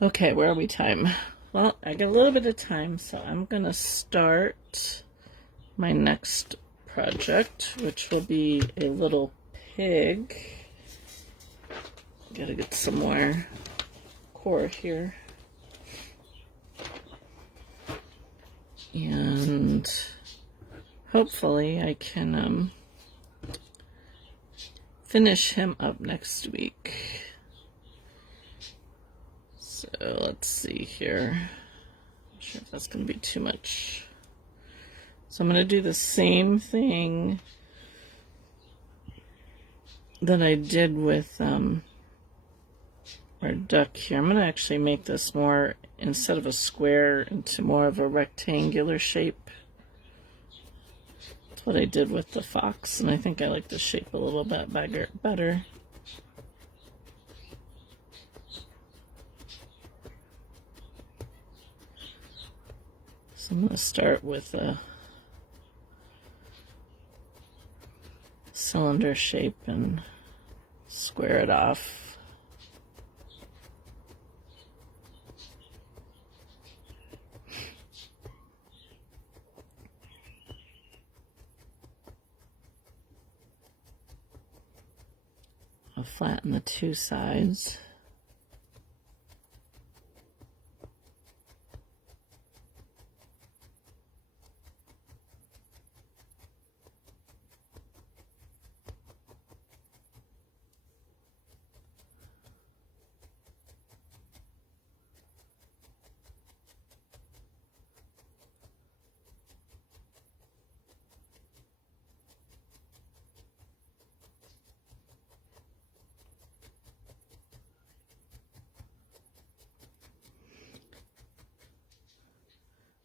Okay, where are we time? Well, I got a little bit of time, so I'm gonna start my next project, which will be a little pig. Gotta get some more core here. And hopefully I can finish him up next week. So let's see here. Not sure if that's going to be too much. So I'm going to do the same thing that I did with our duck here. I'm going to actually make this more, instead of a square, into more of a rectangular shape. That's what I did with the fox, and I think I like the shape a little bit better. So I'm going to start with a cylinder shape and square it off. I'll flatten the two sides.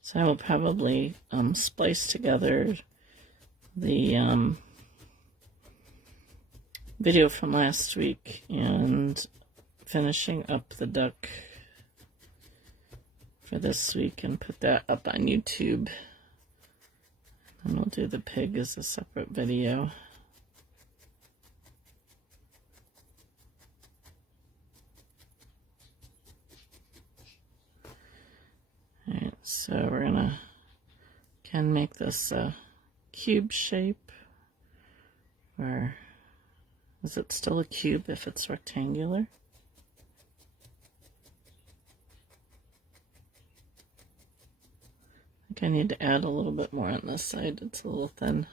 So I will probably splice together the video from last week and finishing up the duck for this week and put that up on YouTube. And we'll do the pig as a separate video. Alright, so we're gonna can make this a cube shape. Or is it still a cube if it's rectangular? I think I need to add a little bit more on this side. It's a little thin.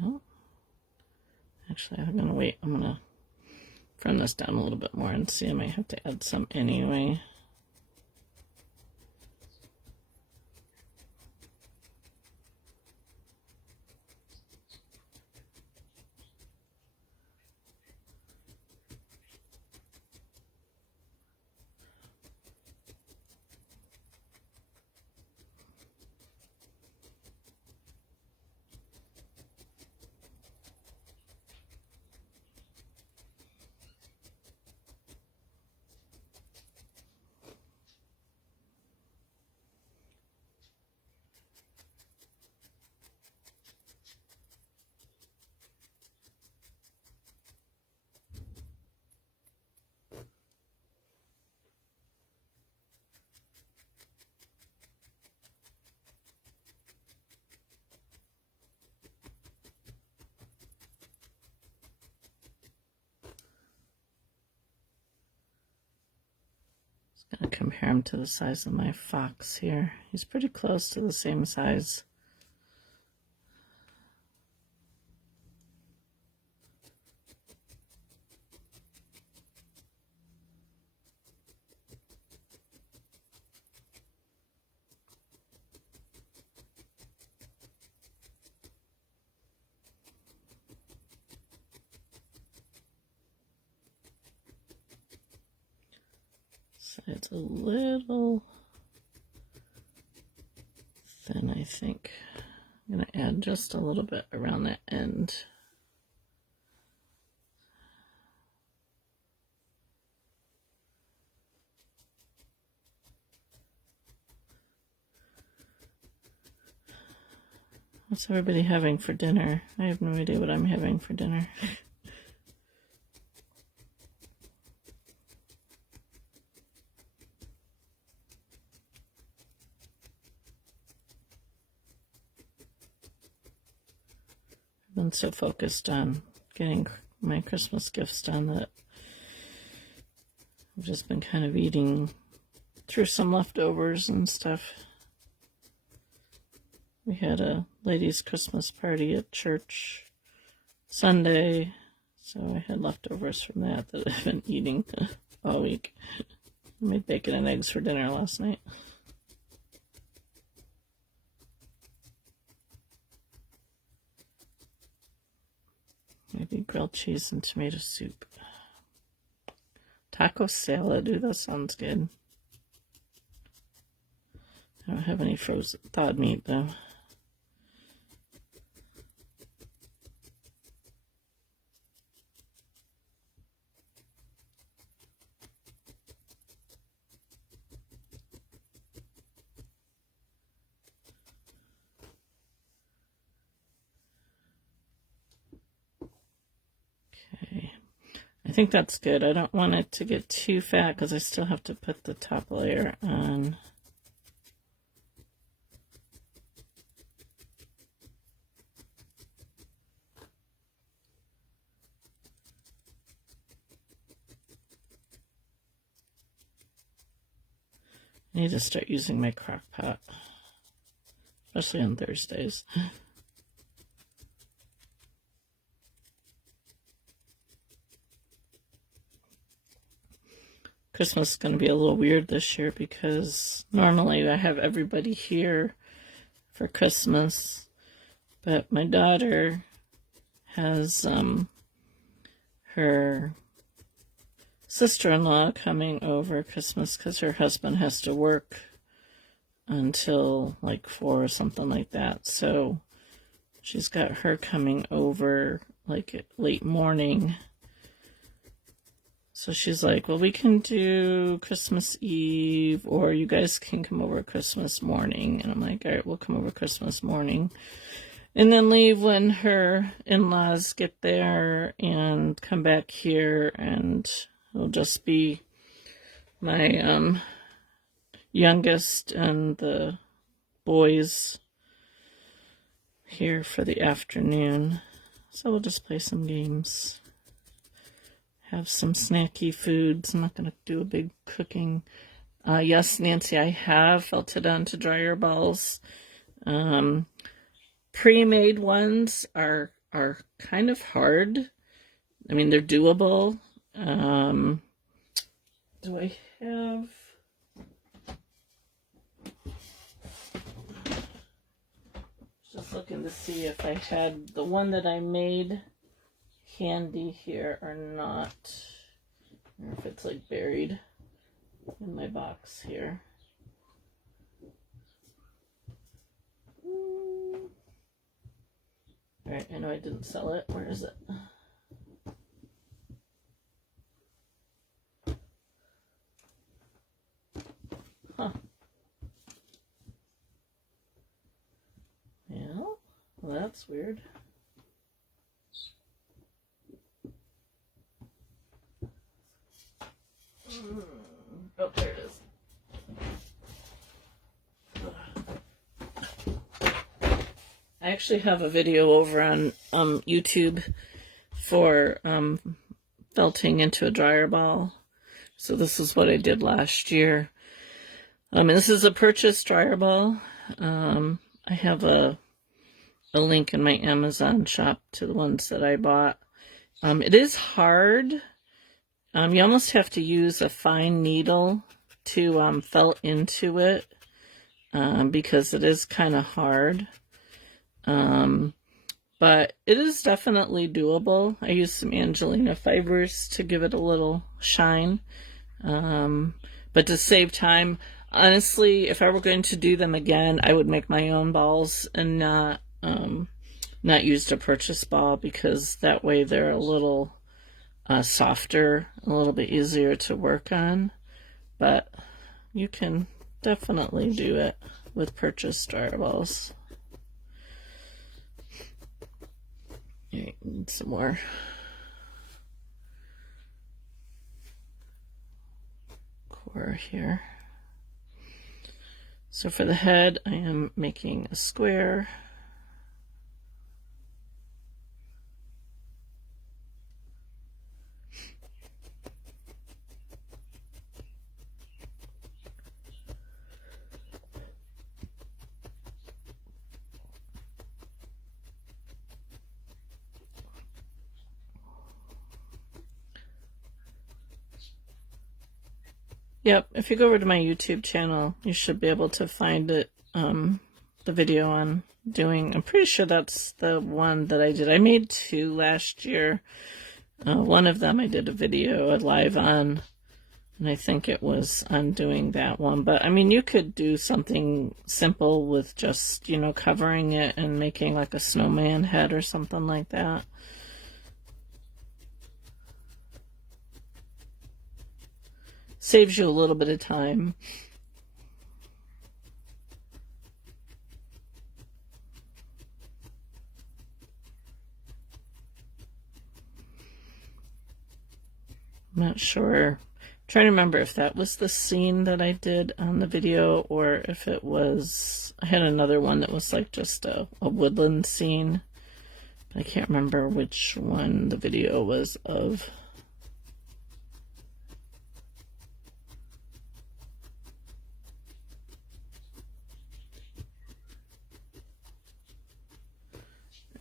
Yeah. Actually, I'm gonna wait. I'm gonna trim this down a little bit more and see. I might have to add some anyway. Gonna compare him to the size of my fox here. He's pretty close to the same size. So it's a little thin, I think. I'm going to add just a little bit around that end. What's everybody having for dinner? I have no idea what I'm having for dinner. I've been so focused on getting my Christmas gifts done that I've just been kind of eating through some leftovers and stuff. We had a ladies' Christmas party at church Sunday, so I had leftovers from that I've been eating all week. I made bacon and eggs for dinner last night. Maybe grilled cheese and tomato soup. Taco salad, ooh, that sounds good. I don't have any frozen thawed meat though. I think that's good. I don't want it to get too fat because I still have to put the top layer on. I need to start using my crock pot, especially on Thursdays. Christmas is going to be a little weird this year because normally I have everybody here for Christmas, but my daughter has her sister-in-law coming over Christmas because her husband has to work until like 4 or something like that. So she's got her coming over like late morning. So she's like, well, we can do Christmas Eve, or you guys can come over Christmas morning. And I'm like, all right, we'll come over Christmas morning. And then leave when her in-laws get there and come back here. And it'll just be my youngest and the boys here for the afternoon. So we'll just play some games. Have some snacky foods. I'm not going to do a big cooking. Yes, Nancy, I have felted onto dryer balls. Pre-made ones are kind of hard. I mean, they're doable. Do I have... Just looking to see if I had the one that I made handy here or not, or if it's like buried in my box here. Alright, I know I didn't sell it. Where is it? Huh. Yeah, well, that's weird. Oh, there it is. I actually have a video over on YouTube for felting into a dryer ball. So this is what I did last year. And this is a purchased dryer ball. I have a link in my Amazon shop to the ones that I bought. It is hard. You almost have to use a fine needle to felt into it because it is kind of hard. But it is definitely doable. I used some Angelina fibers to give it a little shine. But to save time, honestly, if I were going to do them again, I would make my own balls and not use a purchase ball, because that way they're a little softer, a little bit easier to work on. But you can definitely do it with purchased dryer balls. need some more core here. So for the head, I am making a square. Yep, if you go over to my YouTube channel, you should be able to find it, the video on doing, I'm pretty sure that's the one that I did. I made 2 last year. One of them I did a video live on, and I think it was on doing that one. But, I mean, you could do something simple with just, you know, covering it and making like a snowman head or something like that. Saves you a little bit of time. I'm not sure. I'm trying to remember if that was the scene that I did on the video or if it was, I had another one that was like just a woodland scene. But I can't remember which one the video was of.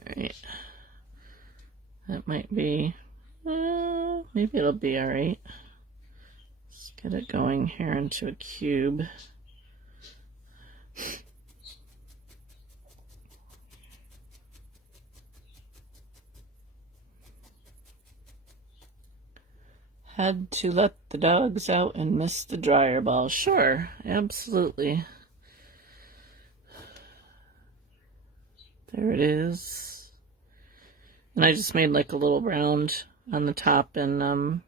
Alright. That might be, maybe it'll be alright. Let's get it going here into a cube. Had to let the dogs out and miss the dryer ball. Sure, absolutely. There it is. And I just made like a little round on the top and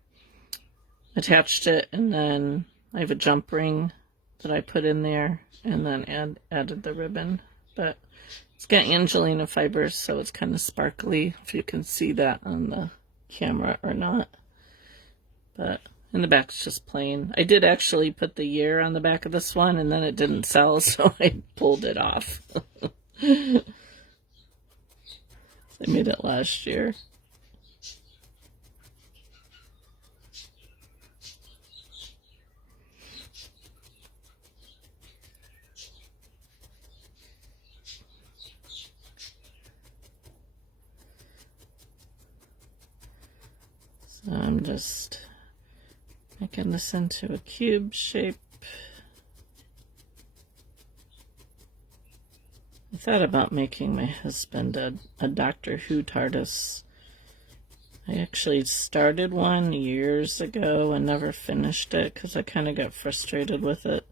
attached it, and then I have a jump ring that I put in there and then added the ribbon. But it's got Angelina fibers, so it's kind of sparkly, if you can see that on the camera or not. But in the back it's just plain. I did actually put the year on the back of this one, and then it didn't sell, so I pulled it off. I made it last year. So I'm just making this into a cube shape. I thought about making my husband a Doctor Who TARDIS. I actually started one years ago and never finished it because I kind of got frustrated with it.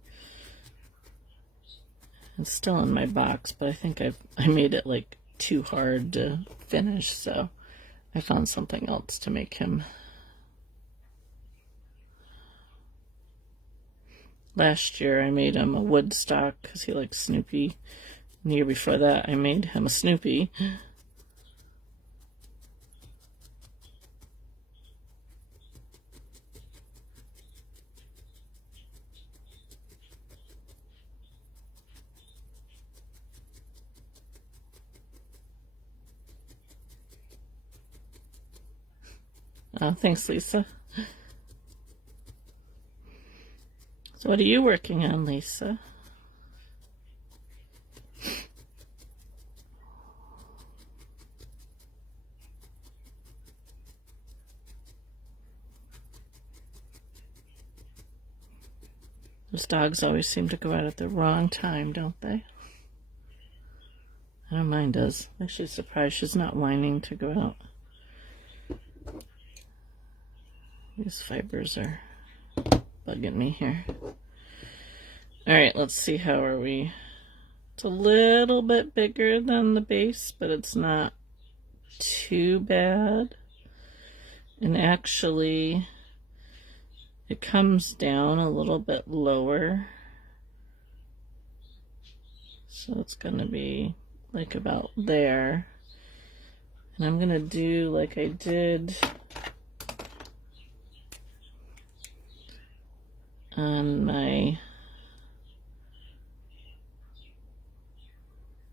It's still in my box, but I think I made it like too hard to finish, so I found something else to make him. Last year I made him a Woodstock because he likes Snoopy. The year before that, I made him a Snoopy. Oh, thanks, Lisa. So what are you working on, Lisa? Those dogs always seem to go out at the wrong time, don't they? I know mine does. I'm actually surprised she's not whining to go out. These fibers are bugging me here. Alright, let's see how are we. It's a little bit bigger than the base, but it's not too bad. And actually, it comes down a little bit lower. So it's going to be like about there. And I'm going to do like I did on my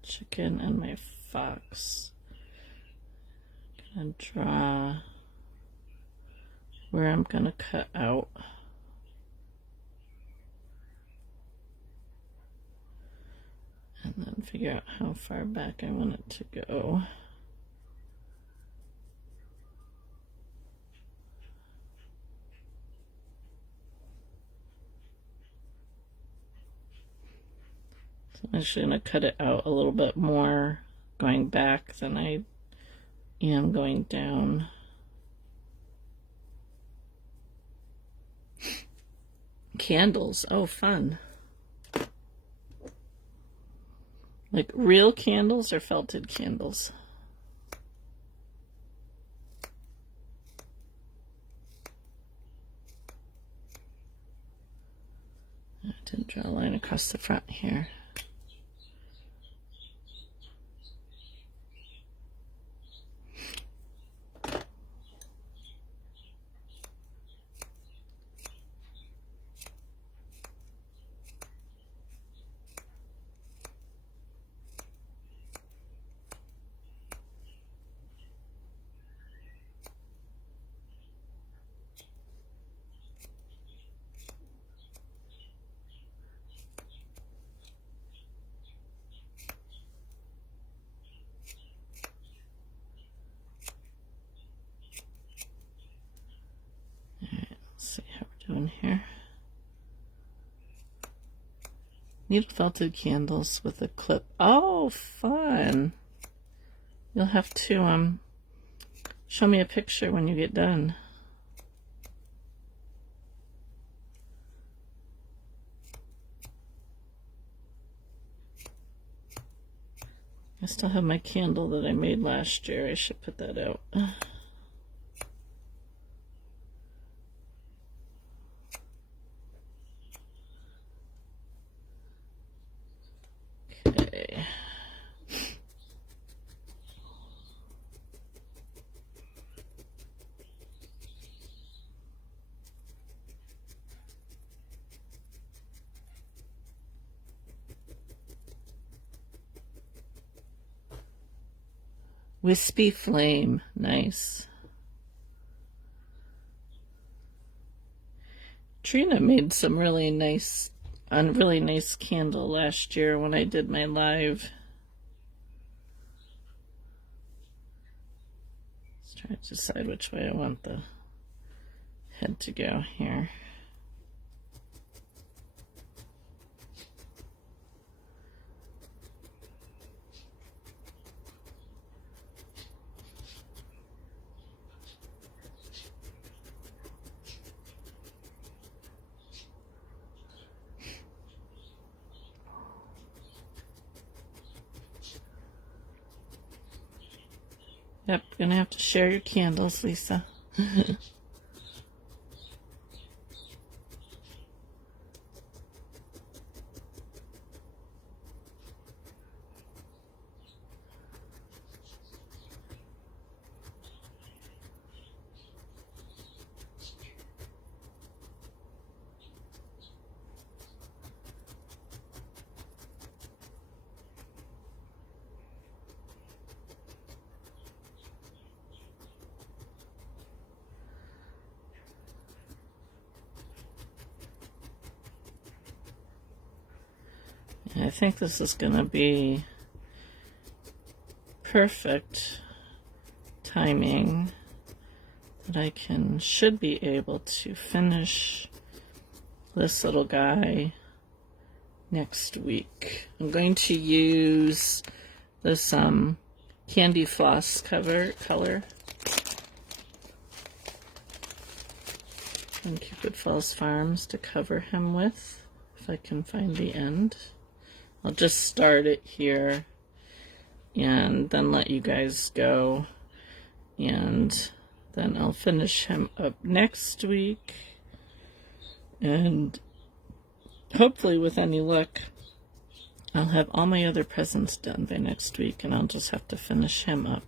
chicken and my fox. I'm going to draw where I'm going to cut out. And then figure out how far back I want it to go. So I'm actually going to cut it out a little bit more going back than I am going down. Candles, oh fun. Like real candles or felted candles? I didn't draw a line across the front here. See how we're doing here. Need felted candles with a clip. Oh, fun. You'll have to show me a picture when you get done. I still have my candle that I made last year. I should put that out. Okay. Wispy flame, nice. Trina made some really nice candle last year when I did my live. Let's try to decide which way I want the head to go here. Yep, gonna have to share your candles, Lisa. I think this is going to be perfect timing that I should be able to finish this little guy next week. I'm going to use this Candy Floss color from Cupid Falls Farms to cover him with, if I can find the end. I'll just start it here and then let you guys go, and then I'll finish him up next week, and hopefully with any luck I'll have all my other presents done by next week, and I'll just have to finish him up.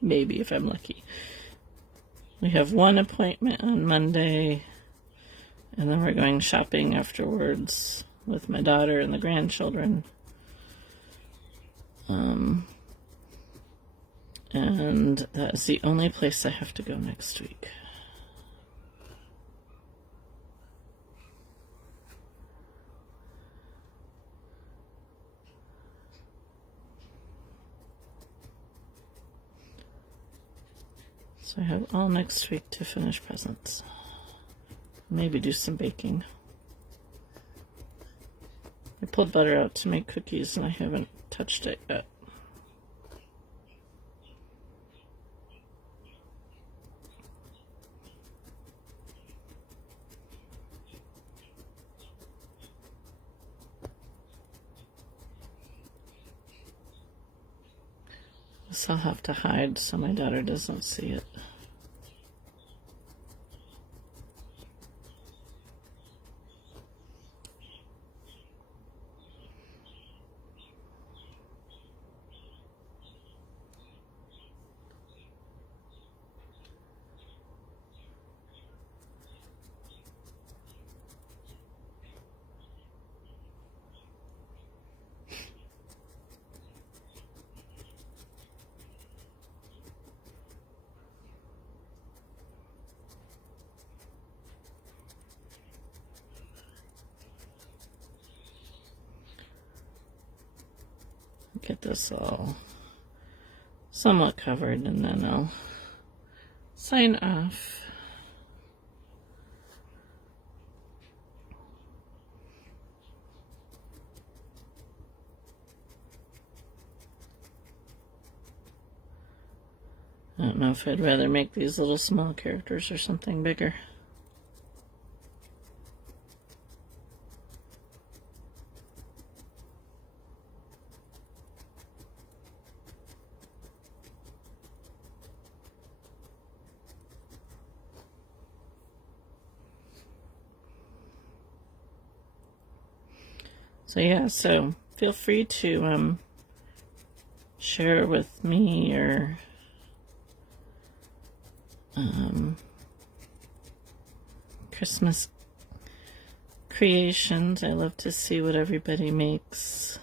Maybe if I'm lucky. We have one appointment on Monday, and then we're going shopping afterwards with my daughter and the grandchildren. And that is the only place I have to go next week. So I have all next week to finish presents. Maybe do some baking. I pulled butter out to make cookies and I haven't touched it yet. This I'll have to hide so my daughter doesn't see it. Get this all somewhat covered and then I'll sign off. I don't know if I'd rather make these little small characters or something bigger. So yeah, so feel free to share with me your Christmas creations. I love to see what everybody makes.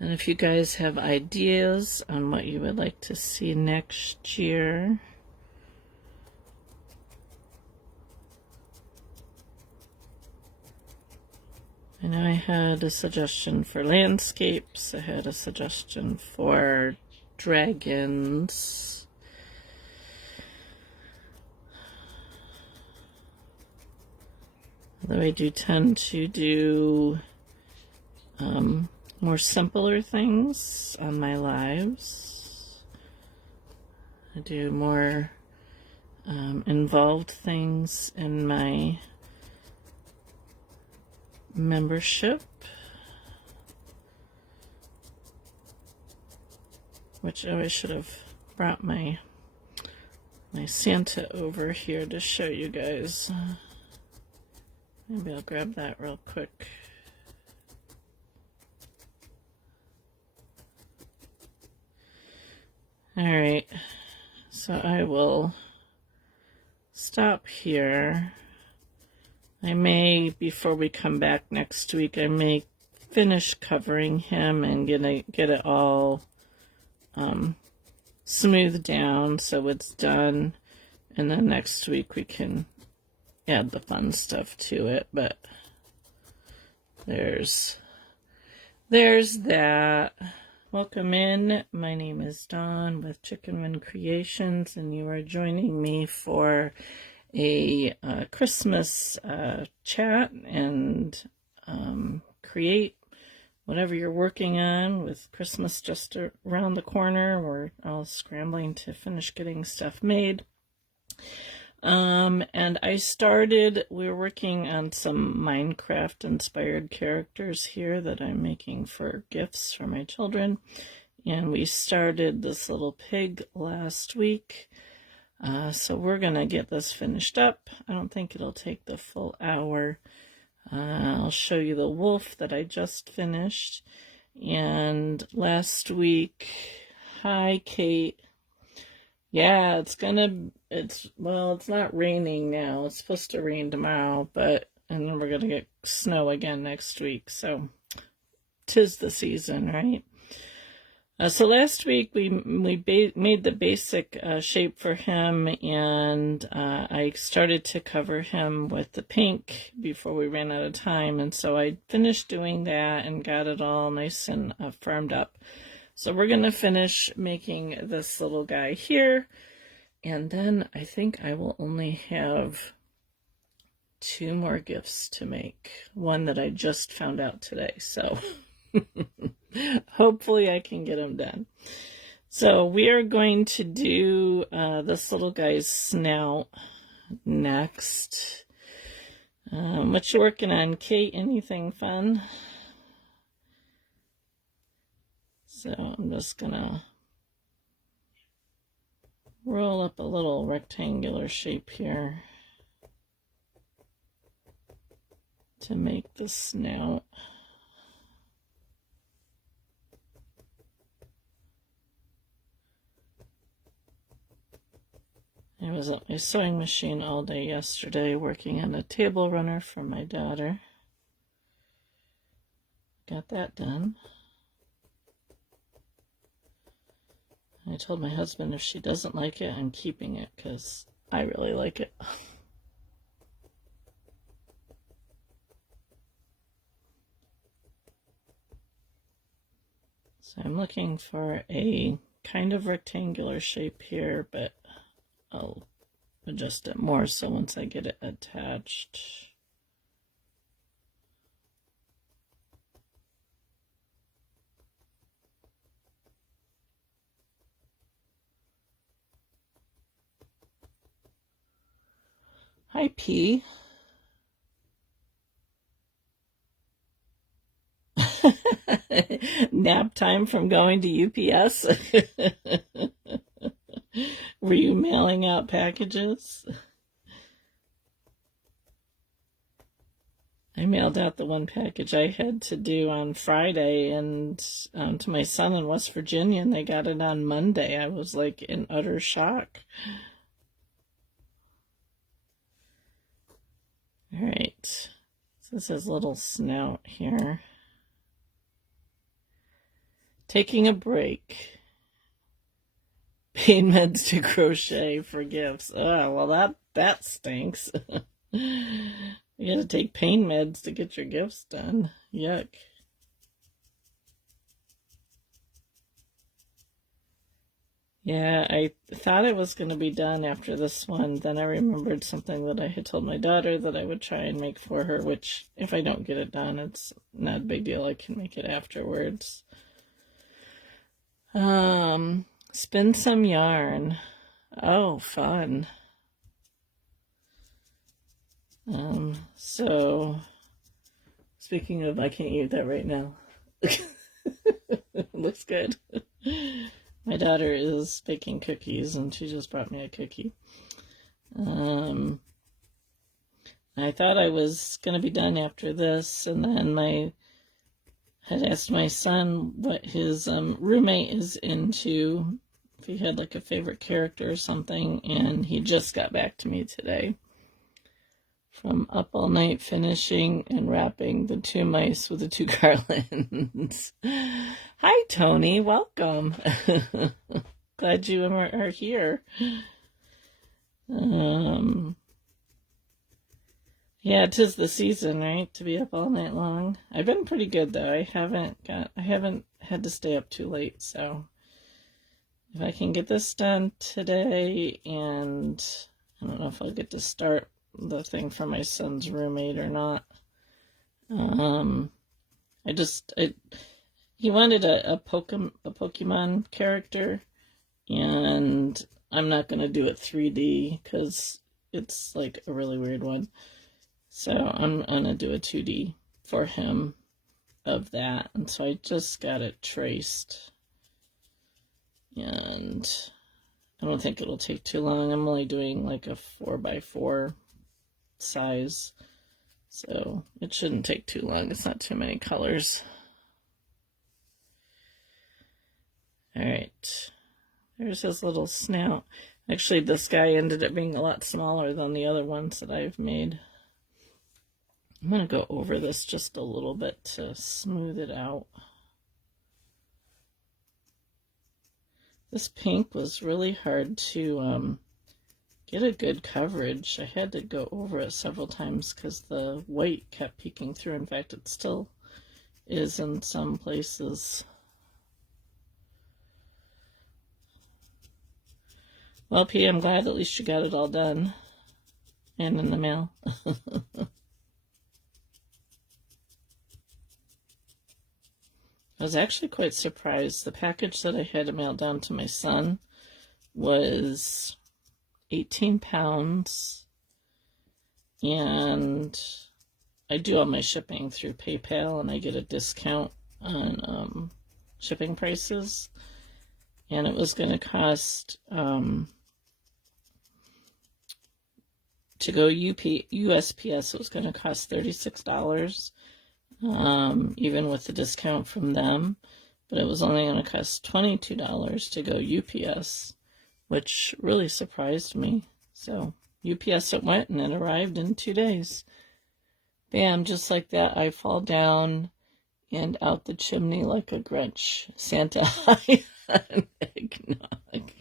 And if you guys have ideas on what you would like to see next year, I know I had a suggestion for landscapes. I had a suggestion for dragons. Although I do tend to do more simpler things on my lives. I do more involved things in my membership, which I should have brought my Santa over here to show you guys. Maybe I'll grab that real quick. Alright, so I will stop here. I may, before we come back next week, I may finish covering him and get it all smoothed down so it's done. And then next week we can add the fun stuff to it, but there's that. Welcome in. My name is Dawn with Chicken Run Creations, and you are joining me for a Christmas chat and create whatever you're working on with Christmas just around the corner. We're all scrambling to finish getting stuff made. And we were working on some Minecraft inspired characters here that I'm making for gifts for my children. And we started this little pig last week. So we're going to get this finished up. I don't think it'll take the full hour. I'll show you the wolf that I just finished. And last week Hi, Kate. Yeah, it's not raining now. It's supposed to rain tomorrow, and then we're gonna get snow again next week. So 'tis the season, right? So last week we made the basic shape for him, and I started to cover him with the pink before we ran out of time, and so I finished doing that and got it all nice and firmed up. So we're going to finish making this little guy here, and then I think I will only have 2 more gifts to make. One that I just found out today, so hopefully I can get them done. So we are going to do this little guy's snout next. What you working on, Kate? Anything fun? So I'm just gonna roll up a little rectangular shape here to make the snout. I was at my sewing machine all day yesterday working on a table runner for my daughter. Got that done. I told my husband if she doesn't like it, I'm keeping it because I really like it. So I'm looking for a kind of rectangular shape here, but I'll adjust it more so once I get it attached. Hi, P. Nap time from going to UPS? Were you mailing out packages? I mailed out the one package I had to do on Friday, and to my son in West Virginia, and they got it on Monday. I was like in utter shock. All right, so this is little snout here. Taking a break. Pain meds to crochet for gifts. Oh, well, that stinks. You gotta take pain meds to get your gifts done. Yuck. Yeah, I thought it was going to be done after this one. Then I remembered something that I had told my daughter that I would try and make for her, which if I don't get it done, it's not a big deal. I can make it afterwards. Spin some yarn. Oh, fun. So speaking of, I can't eat that right now. Looks good. My daughter is baking cookies, and she just brought me a cookie. I thought I was going to be done after this, and then I had asked my son what his roommate is into, if he had like a favorite character or something, and he just got back to me today from up all night finishing and wrapping the 2 mice with the 2 garlands. Hi, Tony. Welcome. Glad you are here. Yeah, 'tis the season, right? To be up all night long. I've been pretty good though. I haven't had to stay up too late, so if I can get this done today, and I don't know if I'll get to start the thing for my son's roommate or not. He wanted a Pokemon character, and I'm not gonna do it 3D because it's like a really weird one. So I'm gonna do a 2D for him of that, and so I just got it traced, and I don't think it'll take too long. I'm only doing like a 4x4 size, so it shouldn't take too long. It's not too many colors. All right. There's his little snout. Actually, this guy ended up being a lot smaller than the other ones that I've made. I'm going to go over this just a little bit to smooth it out. This pink was really hard to get a good coverage. I had to go over it several times because the white kept peeking through. In fact, it still is in some places. Well, P, I'm glad at least you got it all done and in the mail. I was actually quite surprised. The package that I had to mail down to my son was 18 pounds, and I do all my shipping through PayPal, and I get a discount on shipping prices, and it was going to cost to go USPS, it was going to cost $36, even with the discount from them, but it was only going to cost $22 to go UPS, which really surprised me. So UPS it went, and it arrived in 2 days. Bam, just like that, I fall down and out the chimney like a Grinch. Santa high on eggnog.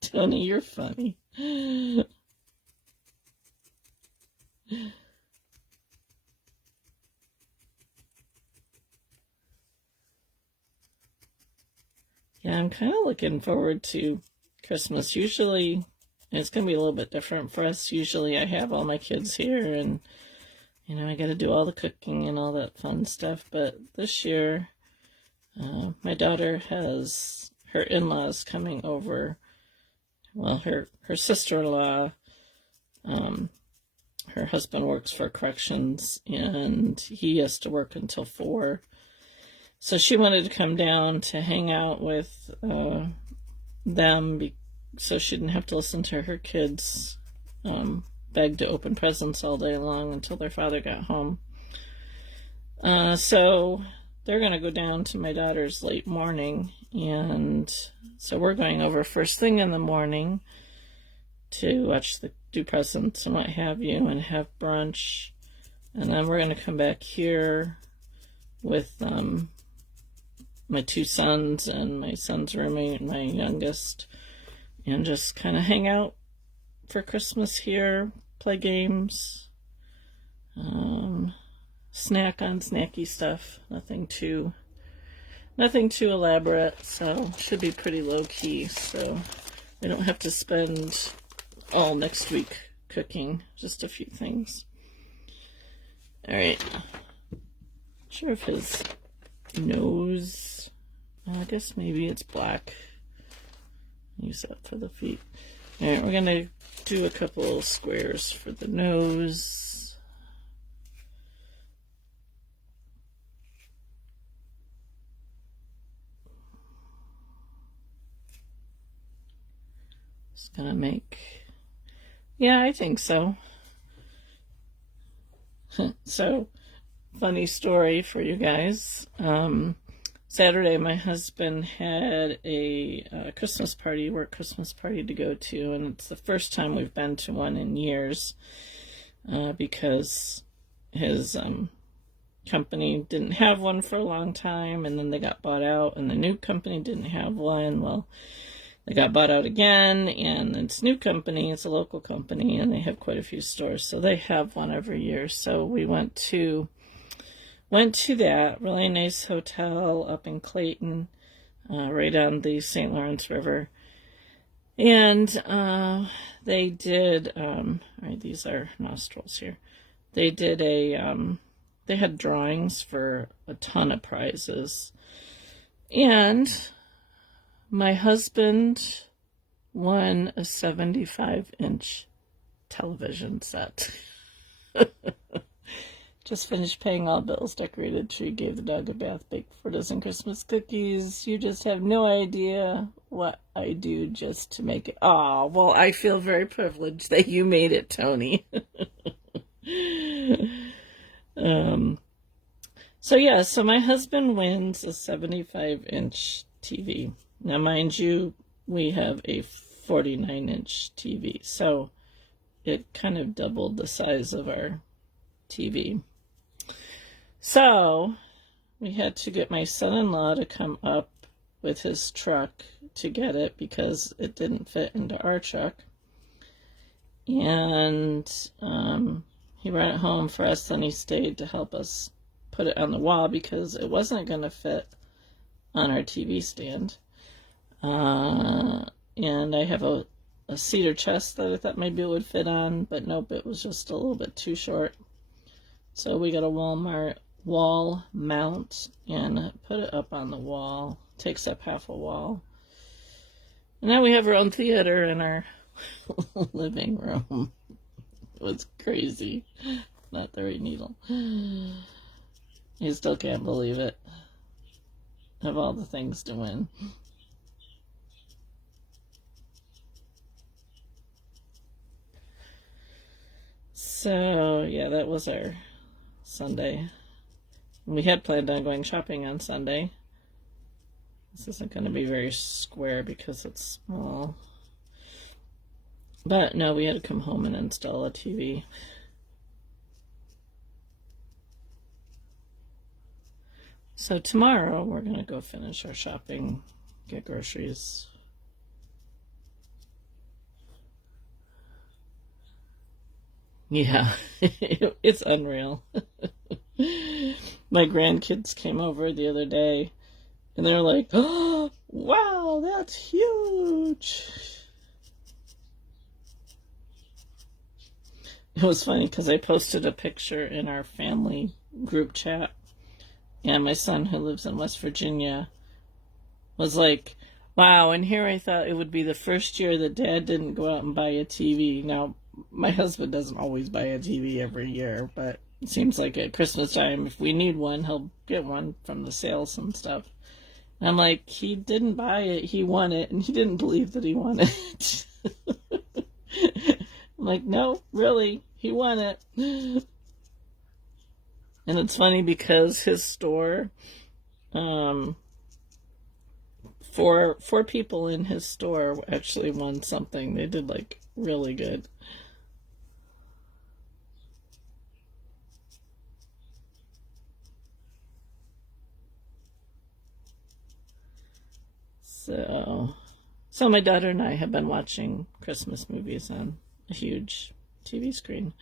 Tony, you're funny. Yeah, I'm kind of looking forward to Christmas. Usually, it's going to be a little bit different for us. Usually I have all my kids here and, you know, I got to do all the cooking and all that fun stuff. But this year, my daughter has her in-laws coming over. Well, her sister-in-law, her husband works for corrections, and he has to work until 4. So she wanted to come down to hang out with them so she didn't have to listen to her kids beg to open presents all day long until their father got home. So they're going to go down to my daughter's late morning, and so we're going over first thing in the morning to do presents and what have you, and have brunch, and then we're going to come back here with my 2 sons and my son's roommate, my youngest, and just kind of hang out for Christmas here, play games, snack on snacky stuff. Nothing too elaborate, so should be pretty low key. So we don't have to spend all next week cooking, just a few things. All right. Not sure if his nose, I guess maybe it's black. Use that for the feet. All right, we're gonna do a couple squares for the nose. Just gonna make, yeah, I think so. So, funny story for you guys. Saturday, my husband had a Christmas party, work Christmas party to go to, and it's the first time we've been to one in years because his company didn't have one for a long time, and then they got bought out, and the new company didn't have one. Well, they got bought out again, and it's a new company, it's a local company, and they have quite a few stores, so they have one every year. So we went to that really nice hotel up in Clayton, right on the St. Lawrence River. And they did, all right, these are nostrils here. They did they had drawings for a ton of prizes. And my husband won a 75-inch television set. Just finished paying all bills, decorated tree, gave the dog a bath, baked 4 dozen Christmas cookies. You just have no idea what I do just to make it. Oh, well, I feel very privileged that you made it, Tony. So yeah, so my husband wins a 75-inch TV. Now, mind you, we have a 49-inch TV, so it kind of doubled the size of our TV. So we had to get my son-in-law to come up with his truck to get it because it didn't fit into our truck. And he ran it home for us, then he stayed to help us put it on the wall because it wasn't going to fit on our TV stand. And I have a cedar chest that I thought maybe it would fit on, but nope, it was just a little bit too short. So we got a Walmart wall mount and put it up on the wall. Takes up half a wall. And now we have our own theater in our living room. It was crazy. Not the right needle. You still can't believe it. Of all the things to win. So, yeah, that was our Sunday. We had planned on going shopping on Sunday. This isn't going to be very square because it's small. But no, we had to come home and install a TV. So tomorrow we're going to go finish our shopping, get groceries. Yeah, it's unreal. My grandkids came over the other day and they're like, oh, wow, that's huge. It was funny because I posted a picture in our family group chat, and my son, who lives in West Virginia, was like, wow, and here I thought it would be the first year that Dad didn't go out and buy a TV. Now, my husband doesn't always buy a TV every year, but it seems like at Christmas time, if we need one, he'll get one from the sales and stuff. And I'm like, he didn't buy it, he won it, and he didn't believe that he won it. I'm like, no, really, he won it. And it's funny because his store, four people in his store actually won something. They did like really good. So my daughter and I have been watching Christmas movies on a huge TV screen.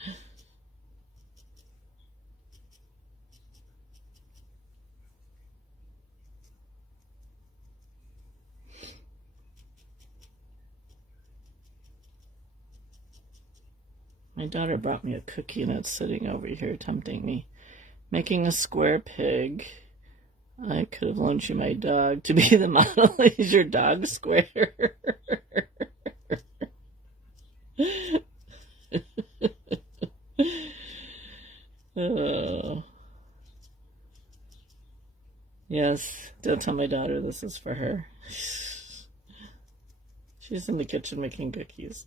My daughter brought me a cookie and it's sitting over here tempting me. Making a square pig. I could have loaned you my dog to be the model. Is your dog square? Oh. Yes, don't tell my daughter this is for her. She's in the kitchen making cookies.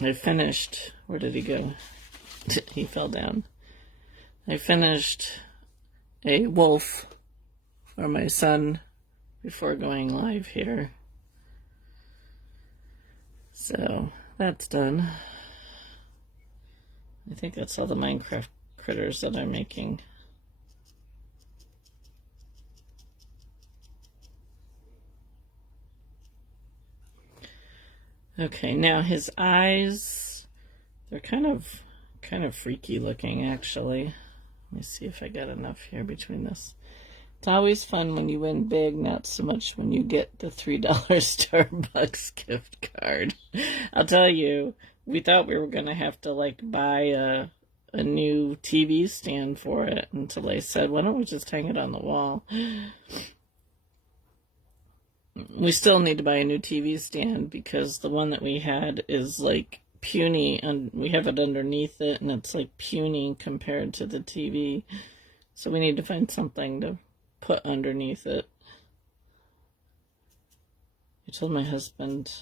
I finished. Where did he go? He fell down. I finished a wolf for my son before going live here. So that's done. I think that's all the Minecraft critters that I'm making. Okay, now his eyes, they're kind of freaky looking, actually. Let me see if I got enough here between this. It's always fun when you win big, not so much when you get the $3 Starbucks gift card. I'll tell you, we thought we were going to have to, like, buy a new TV stand for it until I said, why don't we just hang it on the wall? We still need to buy a new TV stand because the one that we had is, like, puny, and we have it underneath it, and it's, like, puny compared to the TV. So we need to find something to put underneath it. I told my husband,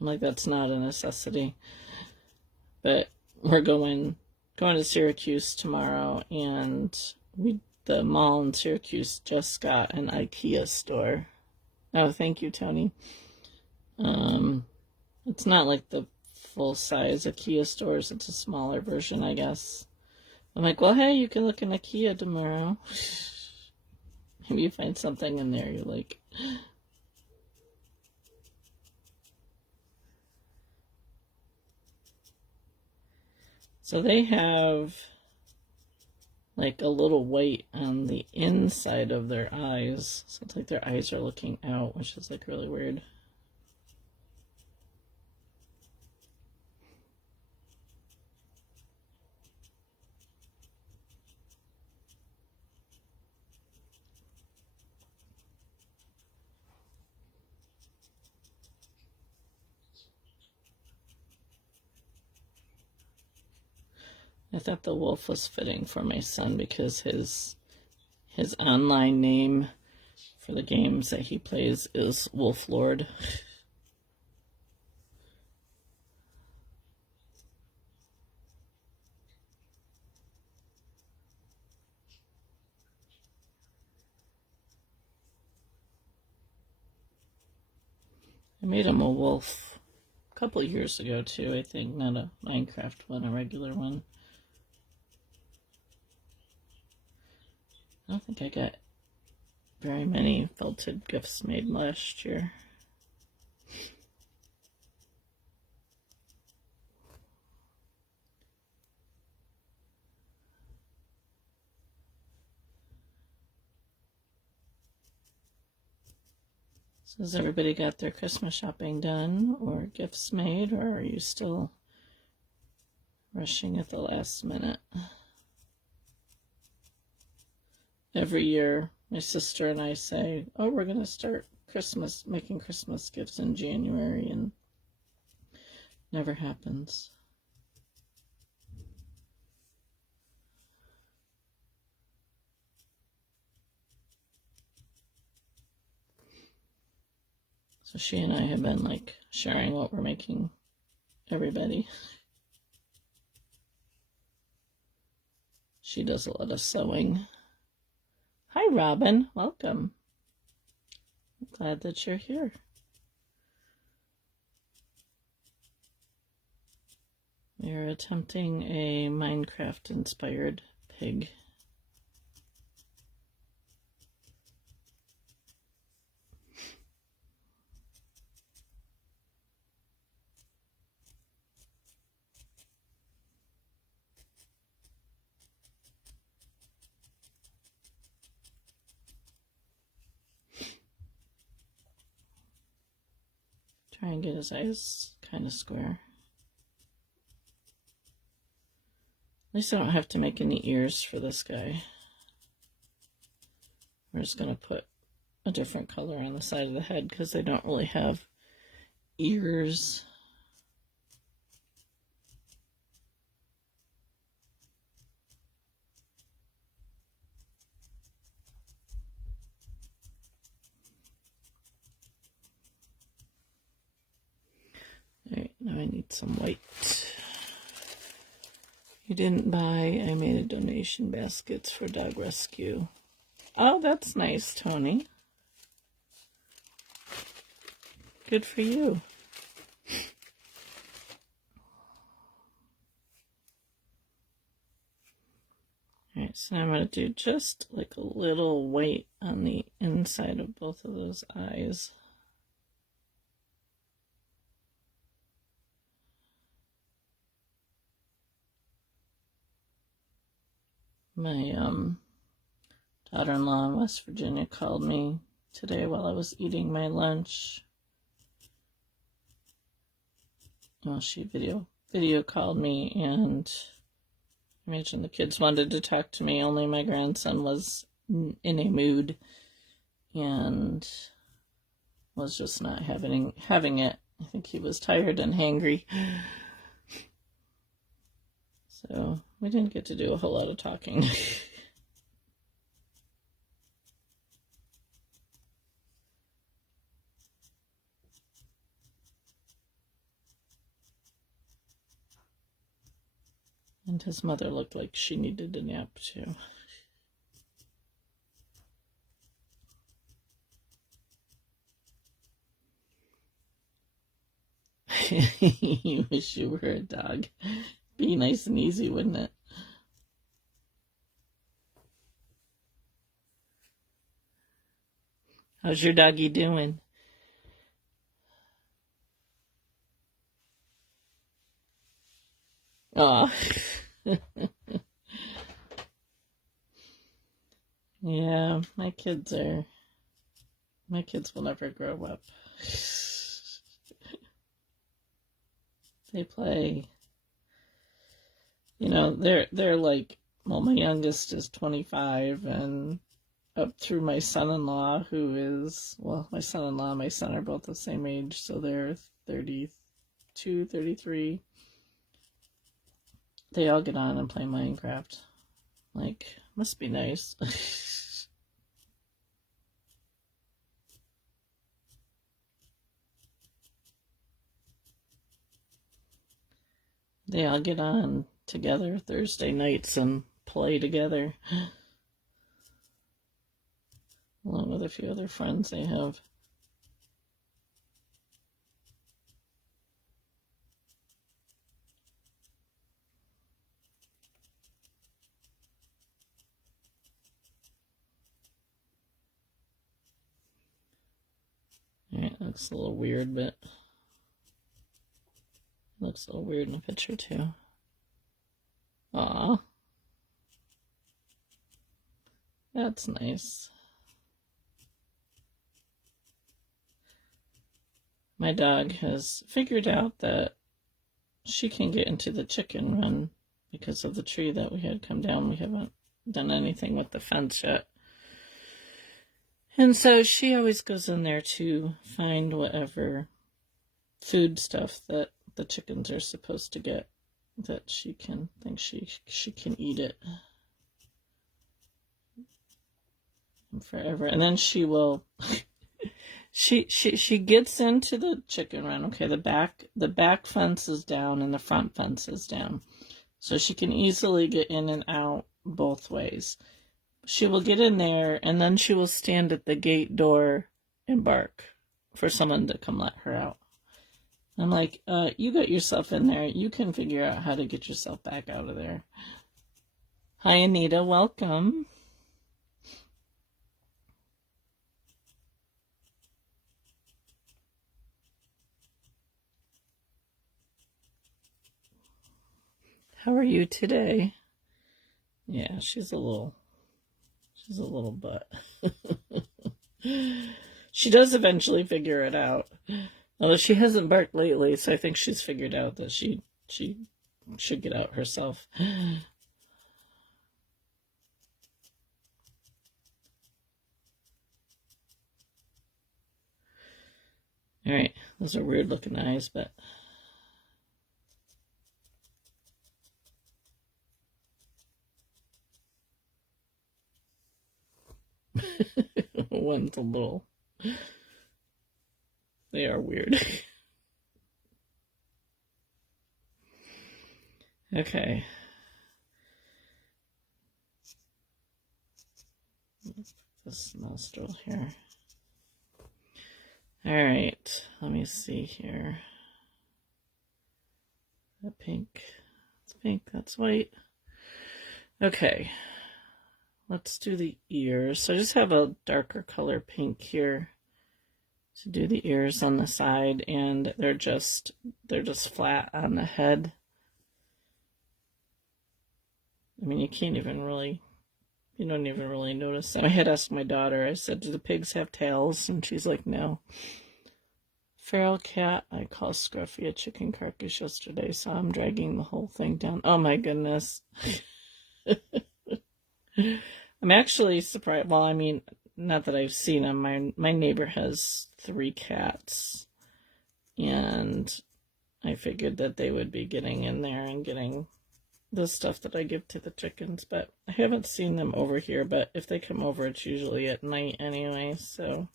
I'm like, that's not a necessity. But we're going to Syracuse tomorrow, and The mall in Syracuse just got an IKEA store. Oh, thank you, Tony. It's not like the full size IKEA stores. It's a smaller version, I guess. I'm like, well, hey, you can look in IKEA tomorrow. Maybe you find something in there you're like. So they have like a little white on the inside of their eyes. So it's like their eyes are looking out, which is like really weird. I thought the wolf was fitting for my son because his online name for the games that he plays is Wolf Lord. I made him a wolf a couple of years ago too, I think. Not a Minecraft one, a regular one. I don't think I got very many felted gifts made last year. So has everybody got their Christmas shopping done or gifts made, or are you still rushing at the last minute? Every year, my sister and I say, oh, we're going to start making Christmas gifts in January, and never happens. So she and I have been like sharing what we're making everybody. She does a lot of sewing. Hi, Robin. Welcome. I'm glad that you're here. We're attempting a Minecraft-inspired pig. Try and get his eyes kind of square. At least I don't have to make any ears for this guy. We're just going to put a different color on the side of the head because they don't really have ears. Alright, now I need some white. You didn't buy, I made a donation baskets for dog rescue. Oh, that's nice, Tony. Good for you. Alright, so now I'm going to do just like a little white on the inside of both of those eyes. My daughter-in-law in West Virginia called me today while I was eating my lunch. Well, she video called me, and I mentioned the kids wanted to talk to me. Only my grandson was in a mood and was just not having it. I think he was tired and hangry. So we didn't get to do a whole lot of talking. And his mother looked like she needed a nap too. You wish you were a dog. Be nice and easy, wouldn't it? How's your doggy doing? Oh, yeah, my kids will never grow up. They play, they're like, well, my youngest is 25, and up through my son-in-law, my son-in-law and my son are both the same age, so they're 32, 33. They all get on and play Minecraft. Like, must be nice. They all get on together Thursday nights and play together, along with a few other friends they have. Alright, looks a little weird, but looks a little weird in the picture too. Aw. That's nice. My dog has figured out that she can get into the chicken run because of the tree that we had come down. We haven't done anything with the fence yet. And so she always goes in there to find whatever food stuff that the chickens are supposed to get, that she can eat it forever. And then she will she gets into the chicken run. Okay, the back fence is down and the front fence is down, so she can easily get in and out both ways. She will get in there, and then she will stand at the gate door and bark for someone to come let her out. I'm like, you got yourself in there. You can figure out how to get yourself back out of there. Hi, Anita. Welcome. How are you today? Yeah, she's a little butt. She does eventually figure it out. Although she hasn't barked lately, so I think she's figured out that she should get out herself. Alright, those are weird looking eyes, but one's a little... They are weird. Okay. This nostril here. Alright, let me see here. That pink. That's pink, that's white. Okay. Let's do the ears. So I just have a darker color pink here to do the ears on the side, and they're just flat on the head. I mean, you don't even really notice them. I had asked my daughter, I said, do the pigs have tails? And she's like, no. Feral cat, I call Scruffy a chicken carcass yesterday, so I'm dragging the whole thing down. Oh my goodness. I'm actually surprised. Well, I mean, not that I've seen them. My neighbor has 3 cats, and I figured that they would be getting in there and getting the stuff that I give to the chickens, but I haven't seen them over here. But if they come over, it's usually at night anyway, so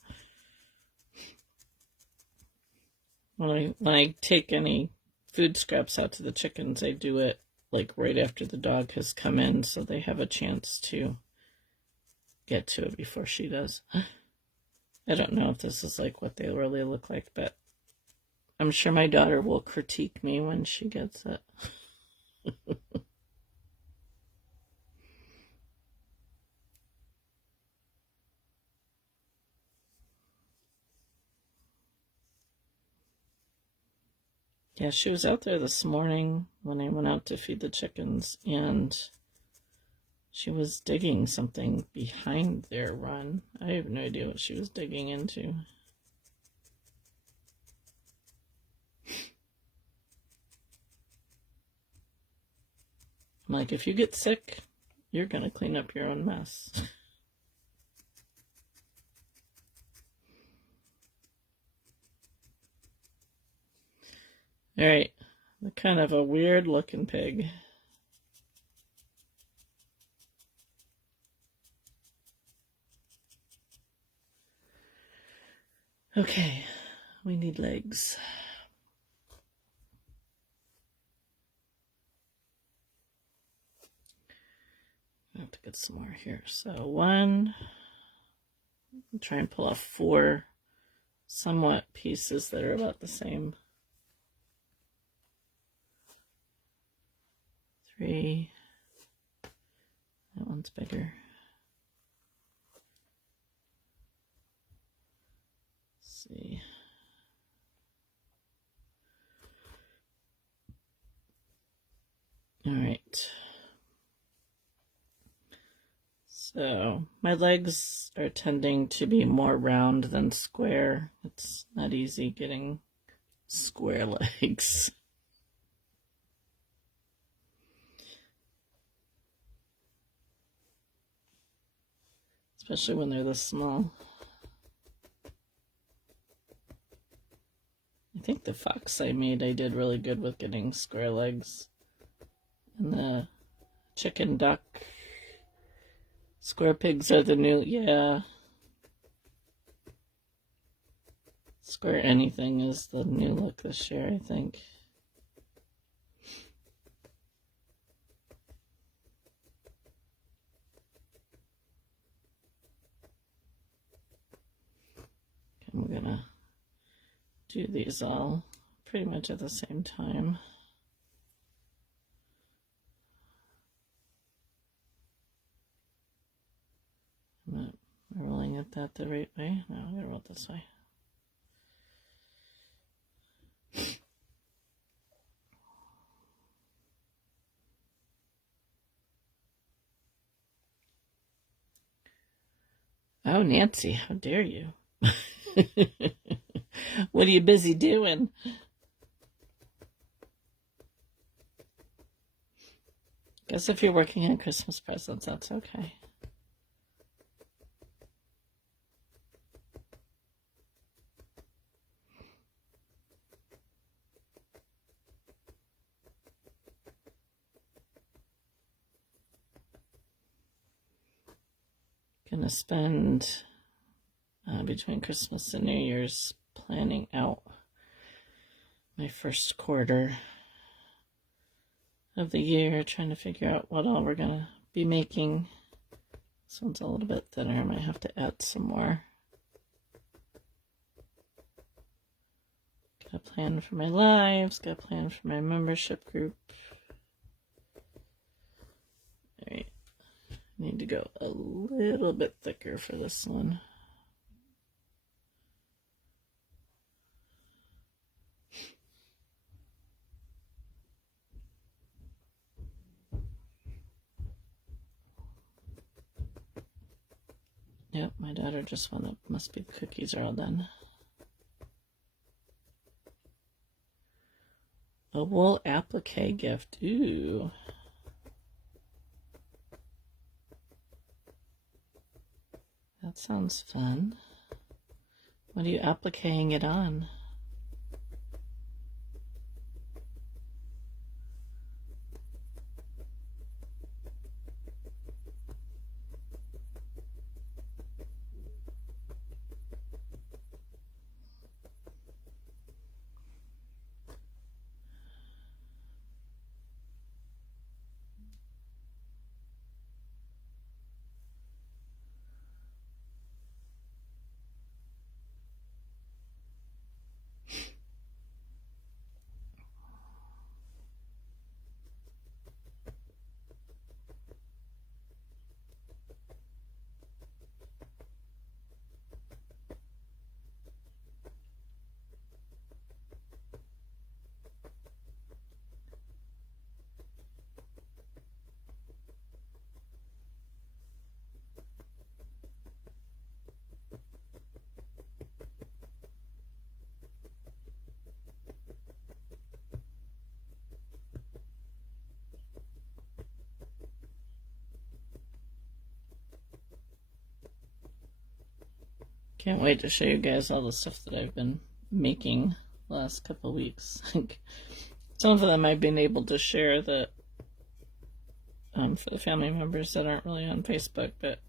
when I take any food scraps out to the chickens, I do it like right after the dog has come in, so they have a chance to get to it before she does. I don't know if this is like what they really look like, but I'm sure my daughter will critique me when she gets it. Yeah, she was out there this morning when I went out to feed the chickens, and she was digging something behind their run. I have no idea what she was digging into. I'm like, if you get sick, you're going to clean up your own mess. All right, kind of a weird looking pig. Okay, we need legs. I have to get some more here. So one, try and pull off 4 somewhat pieces that are about the same. 3, that one's bigger. Let's see. All right. So my legs are tending to be more round than square. It's not easy getting square legs. Especially when they're this small. I think the fox I made, I did really good with getting square legs. And the chicken duck, square pigs are the new, yeah. Square anything is the new look this year, I think. Okay, I'm gonna do these all pretty much at the same time. I'm not rolling it that the right way. No, I'm gonna roll it this way. Oh, Nancy, how dare you? What are you busy doing? Guess if you're working on Christmas presents, that's okay. Gonna spend between Christmas and New Year's planning out my first quarter of the year, trying to figure out what all we're gonna be making. This one's a little bit thinner. I might have to add some more. Got a plan for my lives, got a plan for my membership group. All right, need to go a little bit thicker for this one. Yep, my daughter just went up. Must be the cookies are all done. A wool applique gift. Ooh. That sounds fun. What are you appliquing it on? Can't wait to show you guys all the stuff that I've been making last couple of weeks. Some of them I've been able to share that for the family members that aren't really on Facebook, but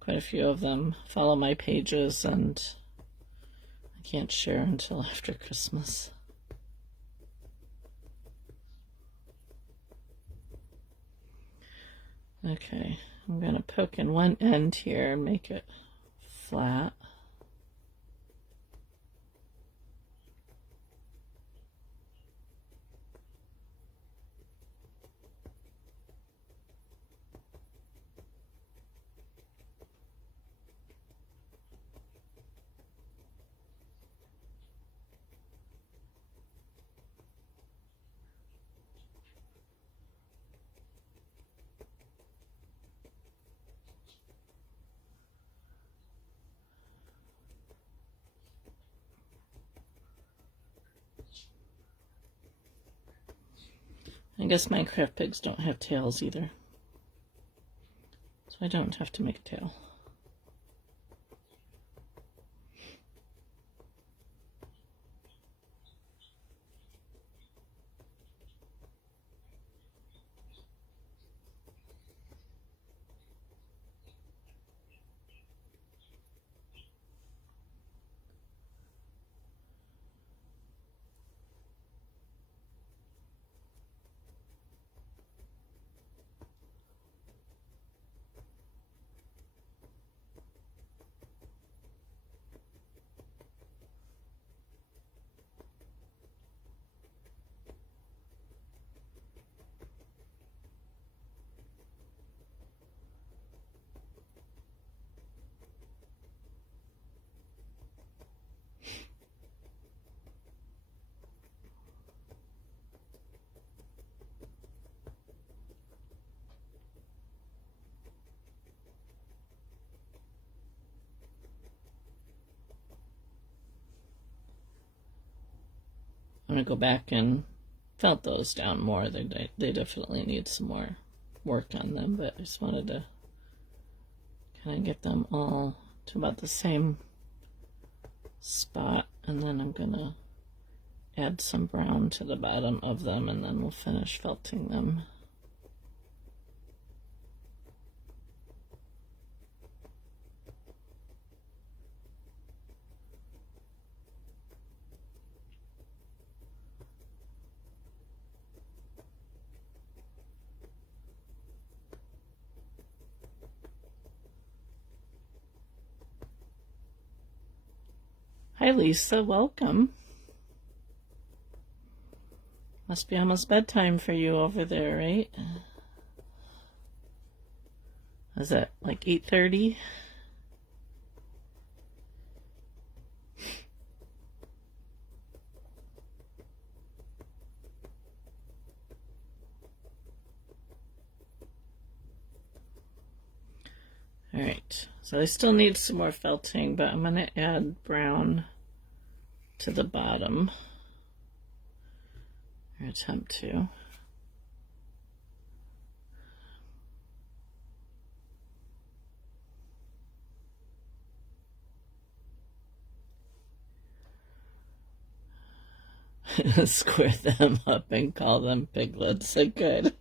quite a few of them follow my pages, and I can't share until after Christmas. Okay, I'm going to poke in one end here and make it flat. I guess Minecraft pigs don't have tails either, so I don't have to make a tail. I'm going to go back and felt those down more. They definitely need some more work on them, but I just wanted to kind of get them all to about the same spot, and then I'm going to add some brown to the bottom of them, and then we'll finish felting them. Hi Lisa, welcome. Must be almost bedtime for you over there, right? Is it like 8:30? Alright, so I still need some more felting, but I'm going to add brown to the bottom, or attempt to. Square them up and call them piglets. I could.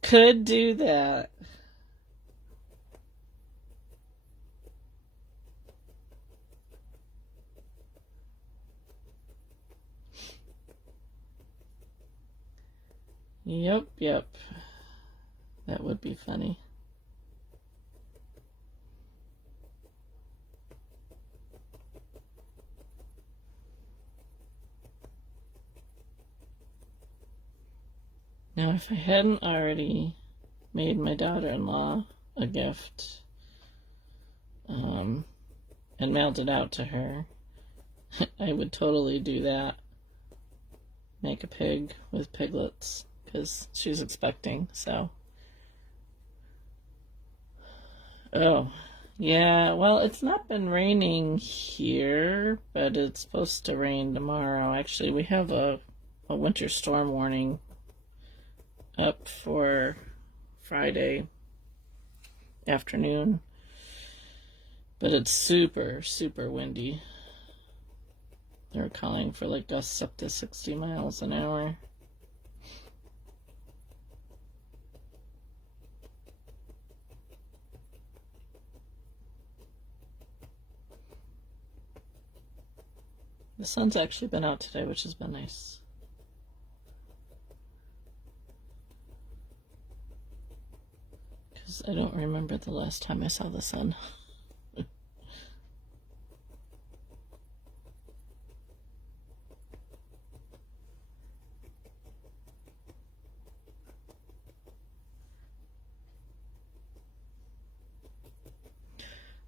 Could do that. Yep. That would be funny. Now, if I hadn't already made my daughter-in-law a gift and mailed it out to her, I would totally do that. Make a pig with piglets, because she's expecting, so. Oh, yeah, well, it's not been raining here, but it's supposed to rain tomorrow. Actually, we have a winter storm warning up for Friday afternoon. But it's super, super windy. They're calling for like gusts up to 60 miles an hour. The sun's actually been out today, which has been nice. Because I don't remember the last time I saw the sun.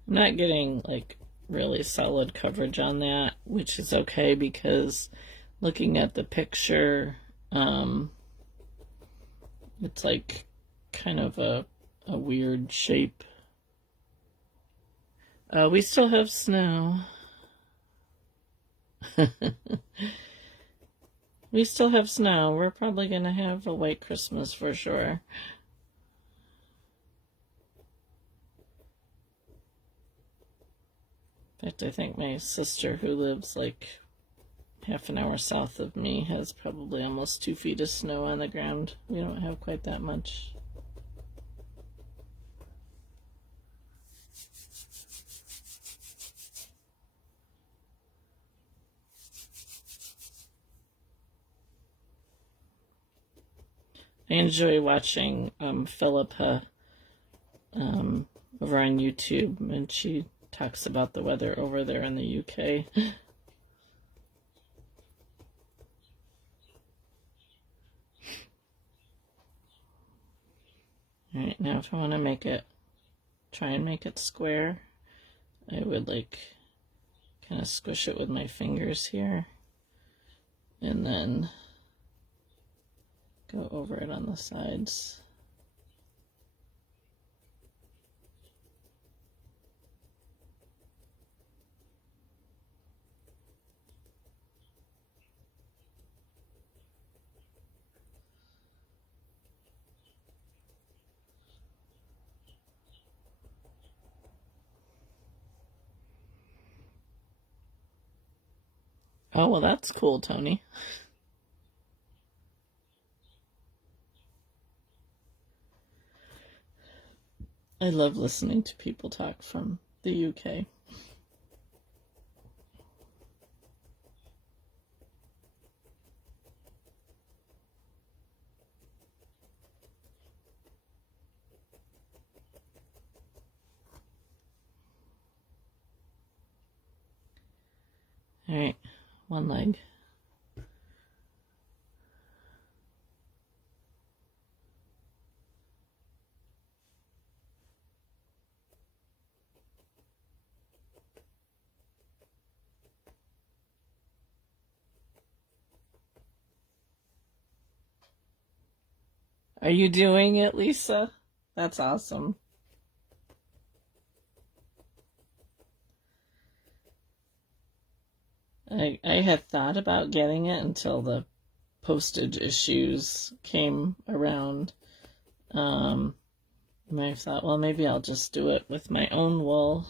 I'm not getting like really solid coverage on that, which is okay because looking at the picture, it's like kind of a weird shape. We still have snow. We still have snow. We're probably going to have a white Christmas for sure. In fact, I think my sister, who lives like half an hour south of me, has probably almost 2 feet of snow on the ground. We don't have quite that much. I enjoy watching Philippa over on YouTube, and she talks about the weather over there in the UK. Alright, now if I want to try and make it square, I would like kind of squish it with my fingers here, and then go over it on the sides. Oh, well, that's cool, Tony. I love listening to people talk from the UK. All right, one leg. Are you doing it, Lisa? That's awesome. I had thought about getting it until the postage issues came around. And I thought, well, maybe I'll just do it with my own wool.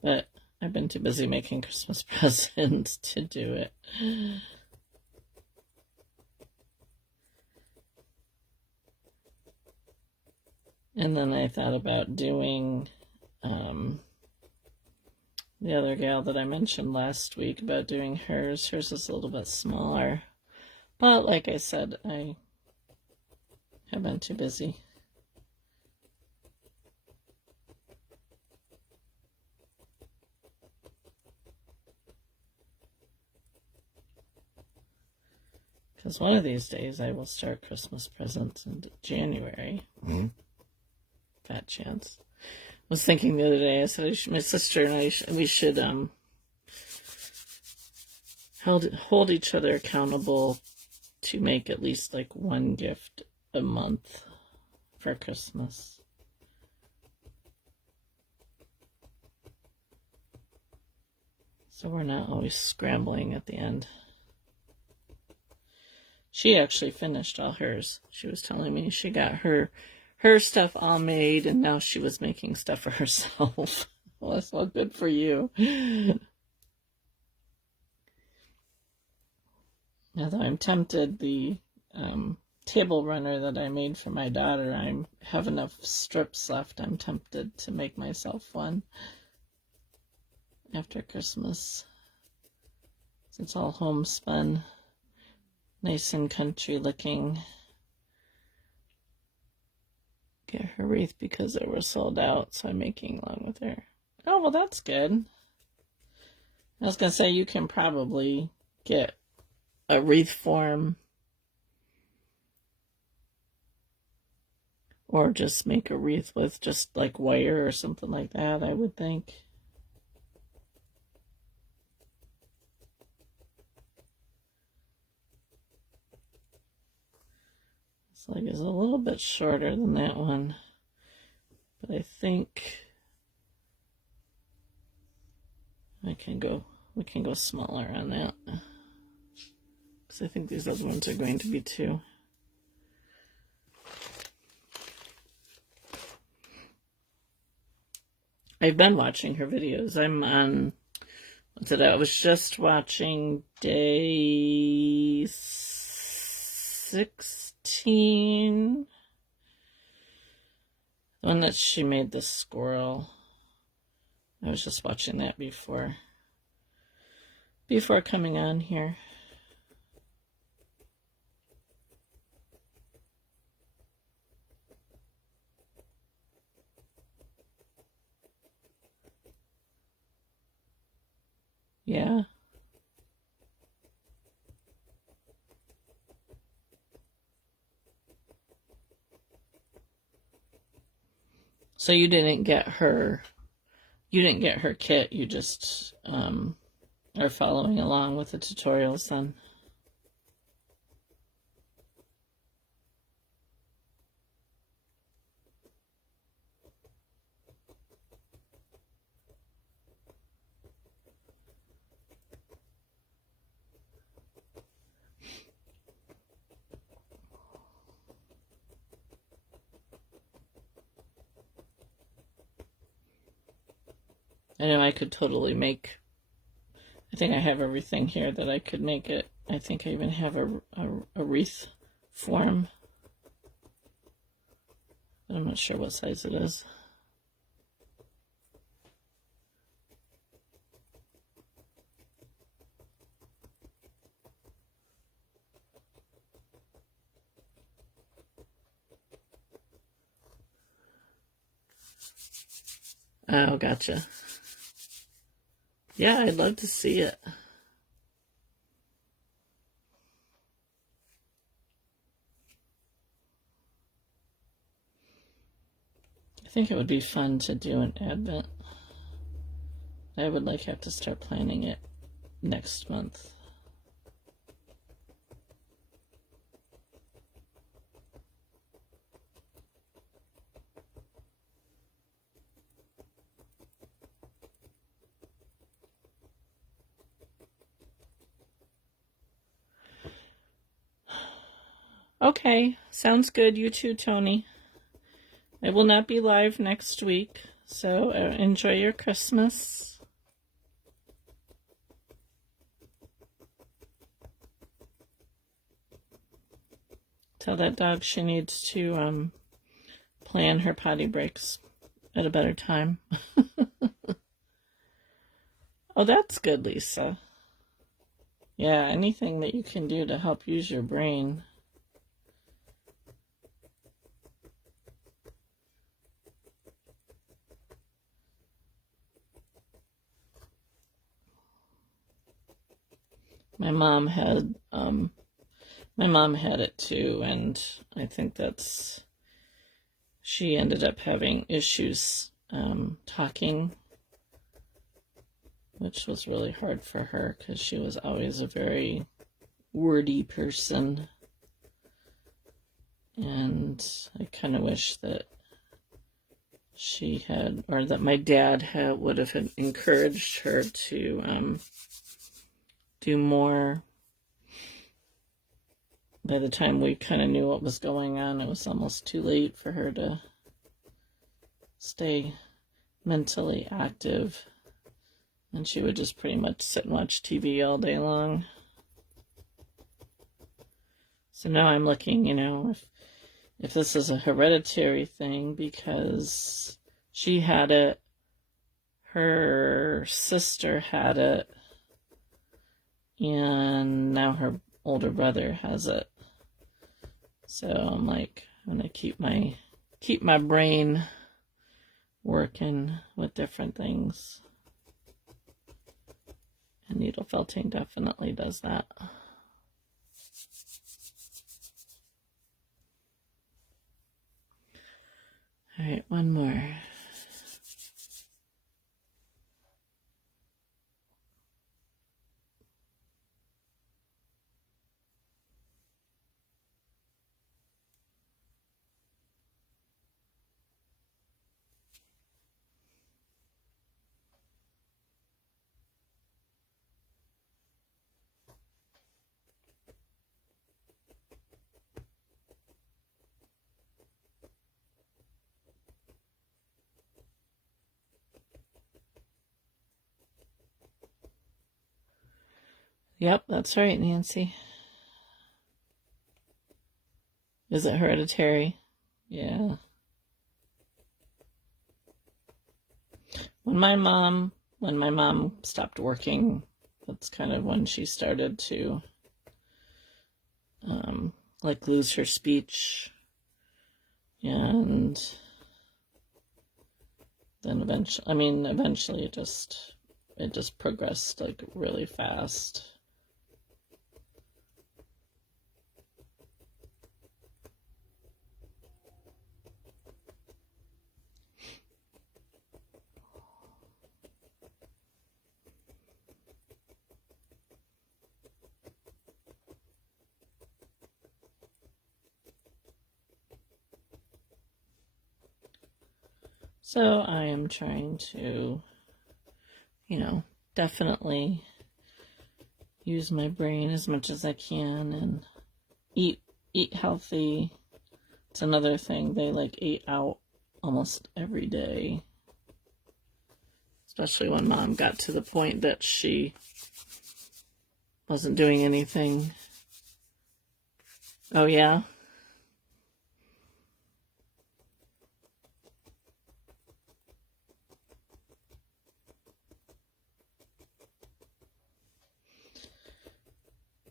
But I've been too busy making Christmas presents to do it. And then I thought about doing the other gal that I mentioned last week about doing hers. Hers is a little bit smaller. But like I said, I have been too busy. Because one of these days I will start Christmas presents in January. Mm-hmm. Fat chance. I was thinking the other day, I said my sister and I we should hold each other accountable to make at least like one gift a month for Christmas. So we're not always scrambling at the end. She actually finished all hers. She was telling me she got her stuff all made, and now she was making stuff for herself. Well, good for you. Although I'm tempted, the table runner that I made for my daughter, I have enough strips left. I'm tempted to make myself one after Christmas. It's all homespun, nice and country looking. Get her wreath because they were sold out, so I'm making along with her. Oh, well, that's good. I was going to say, you can probably get a wreath form or just make a wreath with just like wire or something like that, I would think. This leg is a little bit shorter than that one, but I think we can go smaller on that, because I think these other ones are going to be too. I've been watching her videos. I'm on, I was just watching day 16. The one that she made the squirrel. I was just watching that before coming on here. Yeah. So you didn't get her kit, you just are following along with the tutorials then. I know I could totally make, I think I have everything here that I could make it. I think I even have a wreath form. But I'm not sure what size it is. Oh, gotcha. Yeah, I'd love to see it. I think it would be fun to do an Advent. I would have to start planning it next month. Okay, sounds good. You too, Tony. I will not be live next week, so enjoy your Christmas. Tell that dog she needs to plan her potty breaks at a better time. Oh, that's good, Lisa. Yeah, anything that you can do to help use your brain. My mom had it too, and I think she ended up having issues talking, which was really hard for her because she was always a very wordy person. And I kind of wish that she had, or that my dad would have encouraged her to do more. By the time we kind of knew what was going on, it was almost too late for her to stay mentally active, and she would just pretty much sit and watch TV all day long. So now I'm looking, if this is a hereditary thing, because she had it, her sister had it, and now her older brother has it. So I'm like, I'm gonna keep my brain working with different things. And needle felting definitely does that. All right, one more. Yep, that's right, Nancy. Is it hereditary? Yeah. When my mom stopped working, that's kind of when she started to lose her speech, and then eventually it just progressed like really fast. So I am trying to, definitely use my brain as much as I can and eat healthy. It's another thing. They ate out almost every day. Especially when Mom got to the point that she wasn't doing anything. Oh, yeah?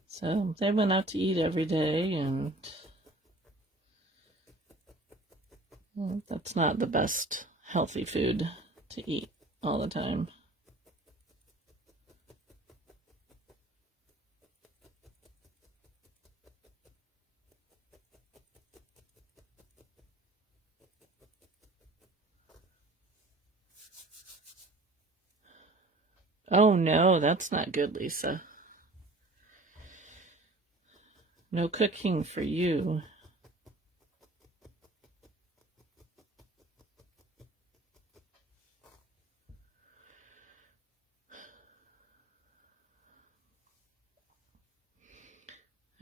So they went out to eat every day, and that's not the best healthy food to eat all the time. Oh no, that's not good, Lisa. No cooking for you.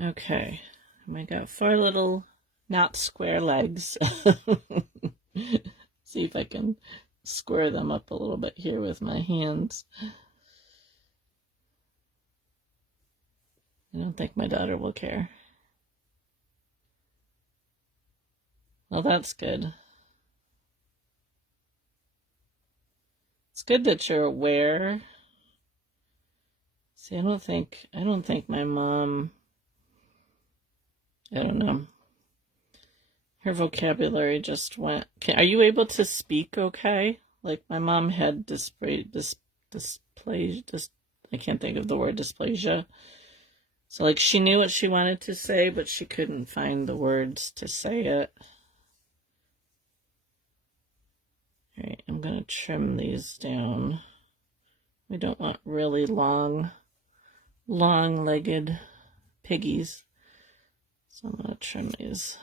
Okay, I got 4 little not square legs. See if I can square them up a little bit here with my hands. I don't think my daughter will care. Well, that's good. It's good that you're aware. See, I don't think my mom, I don't know. Her vocabulary just went. Are you able to speak okay? Like my mom had dysplasia. I can't think of the word dysplasia. So she knew what she wanted to say, but she couldn't find the words to say it. All right, I'm going to trim these down. We don't want really long-legged piggies. So I'm going to trim these.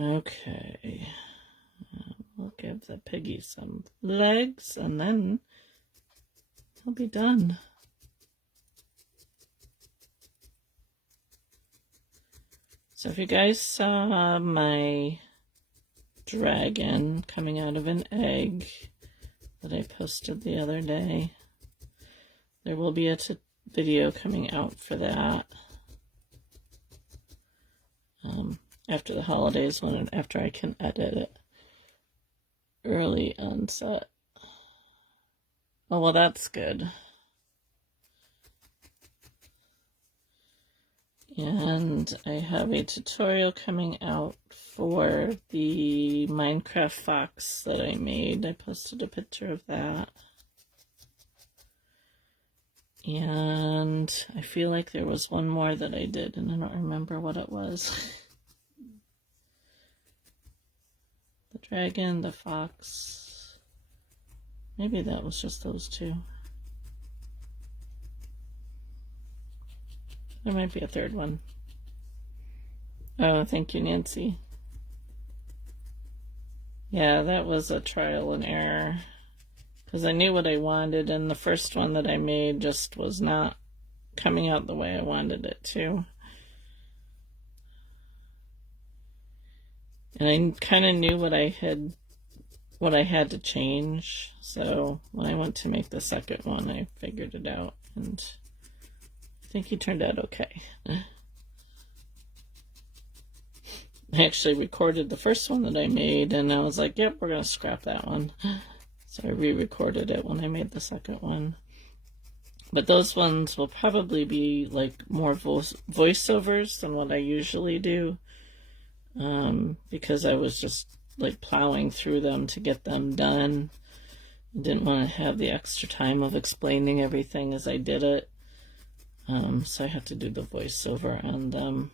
Okay. We'll give the piggy some legs and then he'll be done. So if you guys saw my dragon coming out of an egg that I posted the other day, there will be a video coming out for that after the holidays, after I can edit it early onset. Oh, well, that's good. And I have a tutorial coming out for the Minecraft fox that I made. I posted a picture of that. And I feel like there was one more that I did, and I don't remember what it was. The dragon, the fox. Maybe that was just those two. There might be a third one. Oh, thank you, Nancy. Yeah, that was a trial and error. Because I knew what I wanted, and the first one that I made just was not coming out the way I wanted it to. And I kind of knew what I had to change. So when I went to make the second one, I figured it out, and I think he turned out okay. I actually recorded the first one that I made, and I was like, yep, we're going to scrap that one. So I re-recorded it when I made the second one. But those ones will probably be like more voiceovers than what I usually do. Because I was just like plowing through them to get them done. I didn't want to have the extra time of explaining everything as I did it. So I had to do the voiceover on them.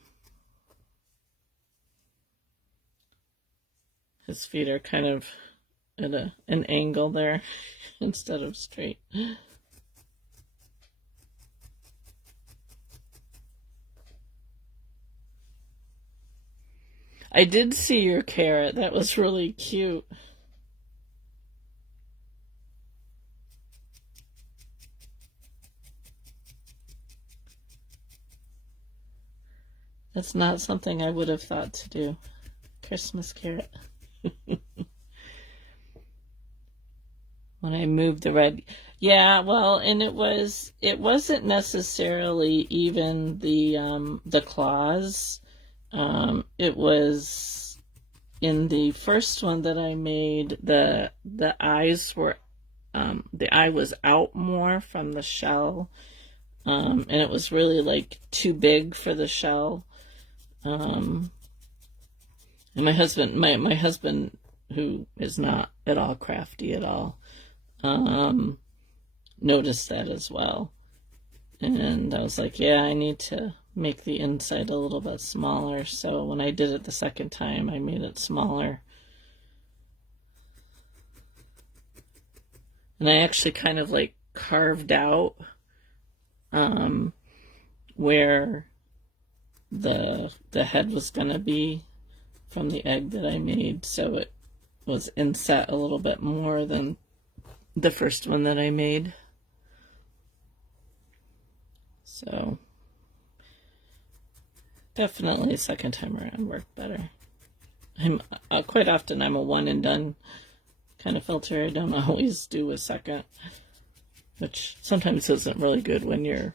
His feet are kind of at an angle there instead of straight. I did see your carrot. That was really cute. That's not something I would have thought to do. Christmas carrot. When I moved the red, yeah, well, and it wasn't necessarily even the claws. It was in the first one that I made, the eyes were the eye was out more from the shell, and it was really like too big for the shell. And my husband, who is not at all crafty at all, noticed that as well. And I was like, yeah, I need to make the inside a little bit smaller. So when I did it the second time, I made it smaller. And I actually kind of like carved out where the head was going to be from the egg that I made, so it was inset a little bit more than the first one that I made. So definitely the second time around worked better. I'm quite often I'm a one and done kind of filter. I don't always do a second, which sometimes isn't really good when you're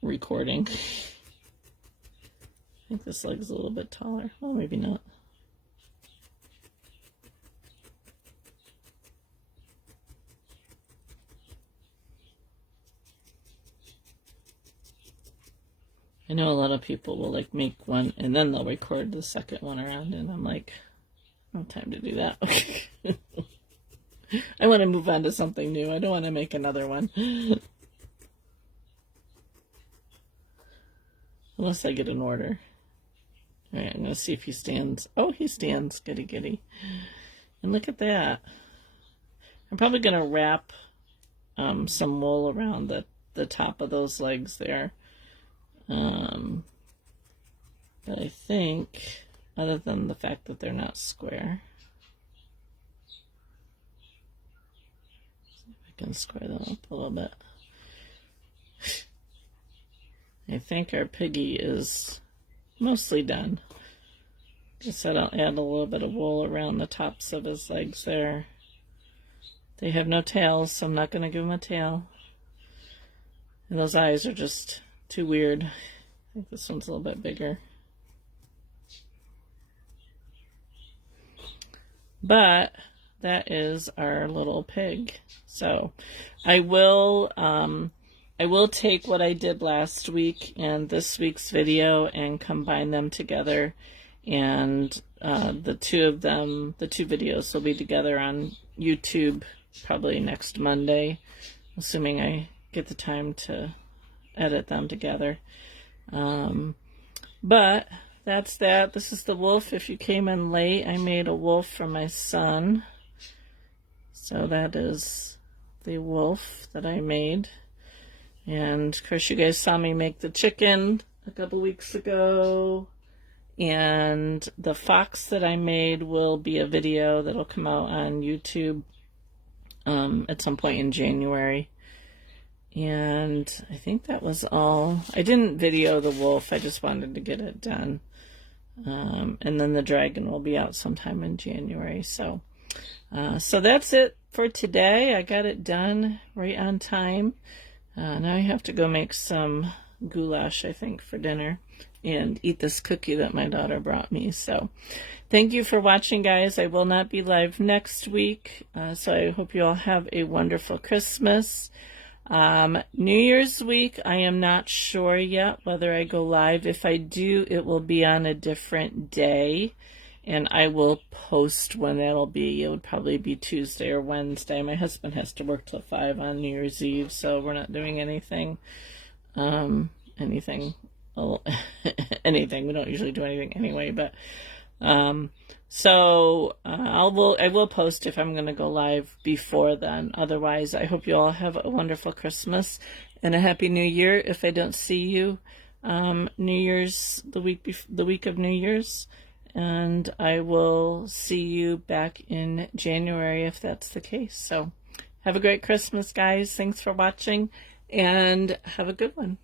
recording. I think this leg's a little bit taller. Well, maybe not. I know a lot of people will like make one and then they'll record the second one around, and I'm like, I don't have time to do that. I want to move on to something new. I don't want to make another one. Unless I get an order. Alright, I'm going to see if he stands. Oh, he stands. Goody goody. And look at that. I'm probably going to wrap some wool around the top of those legs there. But I think other than the fact that they're not square. See if I can square them up a little bit. I think our piggy is mostly done. Guess I'll add a little bit of wool around the tops of his legs there. They have no tails, so I'm not going to give him a tail. And those eyes are just too weird. I think this one's a little bit bigger. But that is our little pig. So I will take what I did last week and this week's video and combine them together. And the two videos will be together on YouTube probably next Monday, assuming I get the time to edit them together. But that's that. This is the wolf. If you came in late, I made a wolf for my son. So that is the wolf that I made. And of course you guys saw me make the chicken a couple weeks ago. And the fox that I made will be a video that'll come out on YouTube at some point in January. And I think that was all. I didn't video the wolf. I just wanted to get it done. And then the dragon will be out sometime in January. So that's it for today. I got it done right on time. Now I have to go make some goulash, I think, for dinner and eat this cookie that my daughter brought me. So thank you for watching, guys. I will not be live next week. So I hope you all have a wonderful Christmas. New Year's week, I am not sure yet whether I go live. If I do, it will be on a different day, and I will post when that'll be. It would probably be Tuesday or Wednesday. My husband has to work till 5 on New Year's Eve, so we're not doing anything. Anything. We don't usually do anything anyway, but I will post if I'm going to go live before then. Otherwise, I hope you all have a wonderful Christmas and a happy New Year. If I don't see you New Year's the week of New Year's, and I will see you back in January if that's the case. So have a great Christmas, guys. Thanks for watching and have a good one.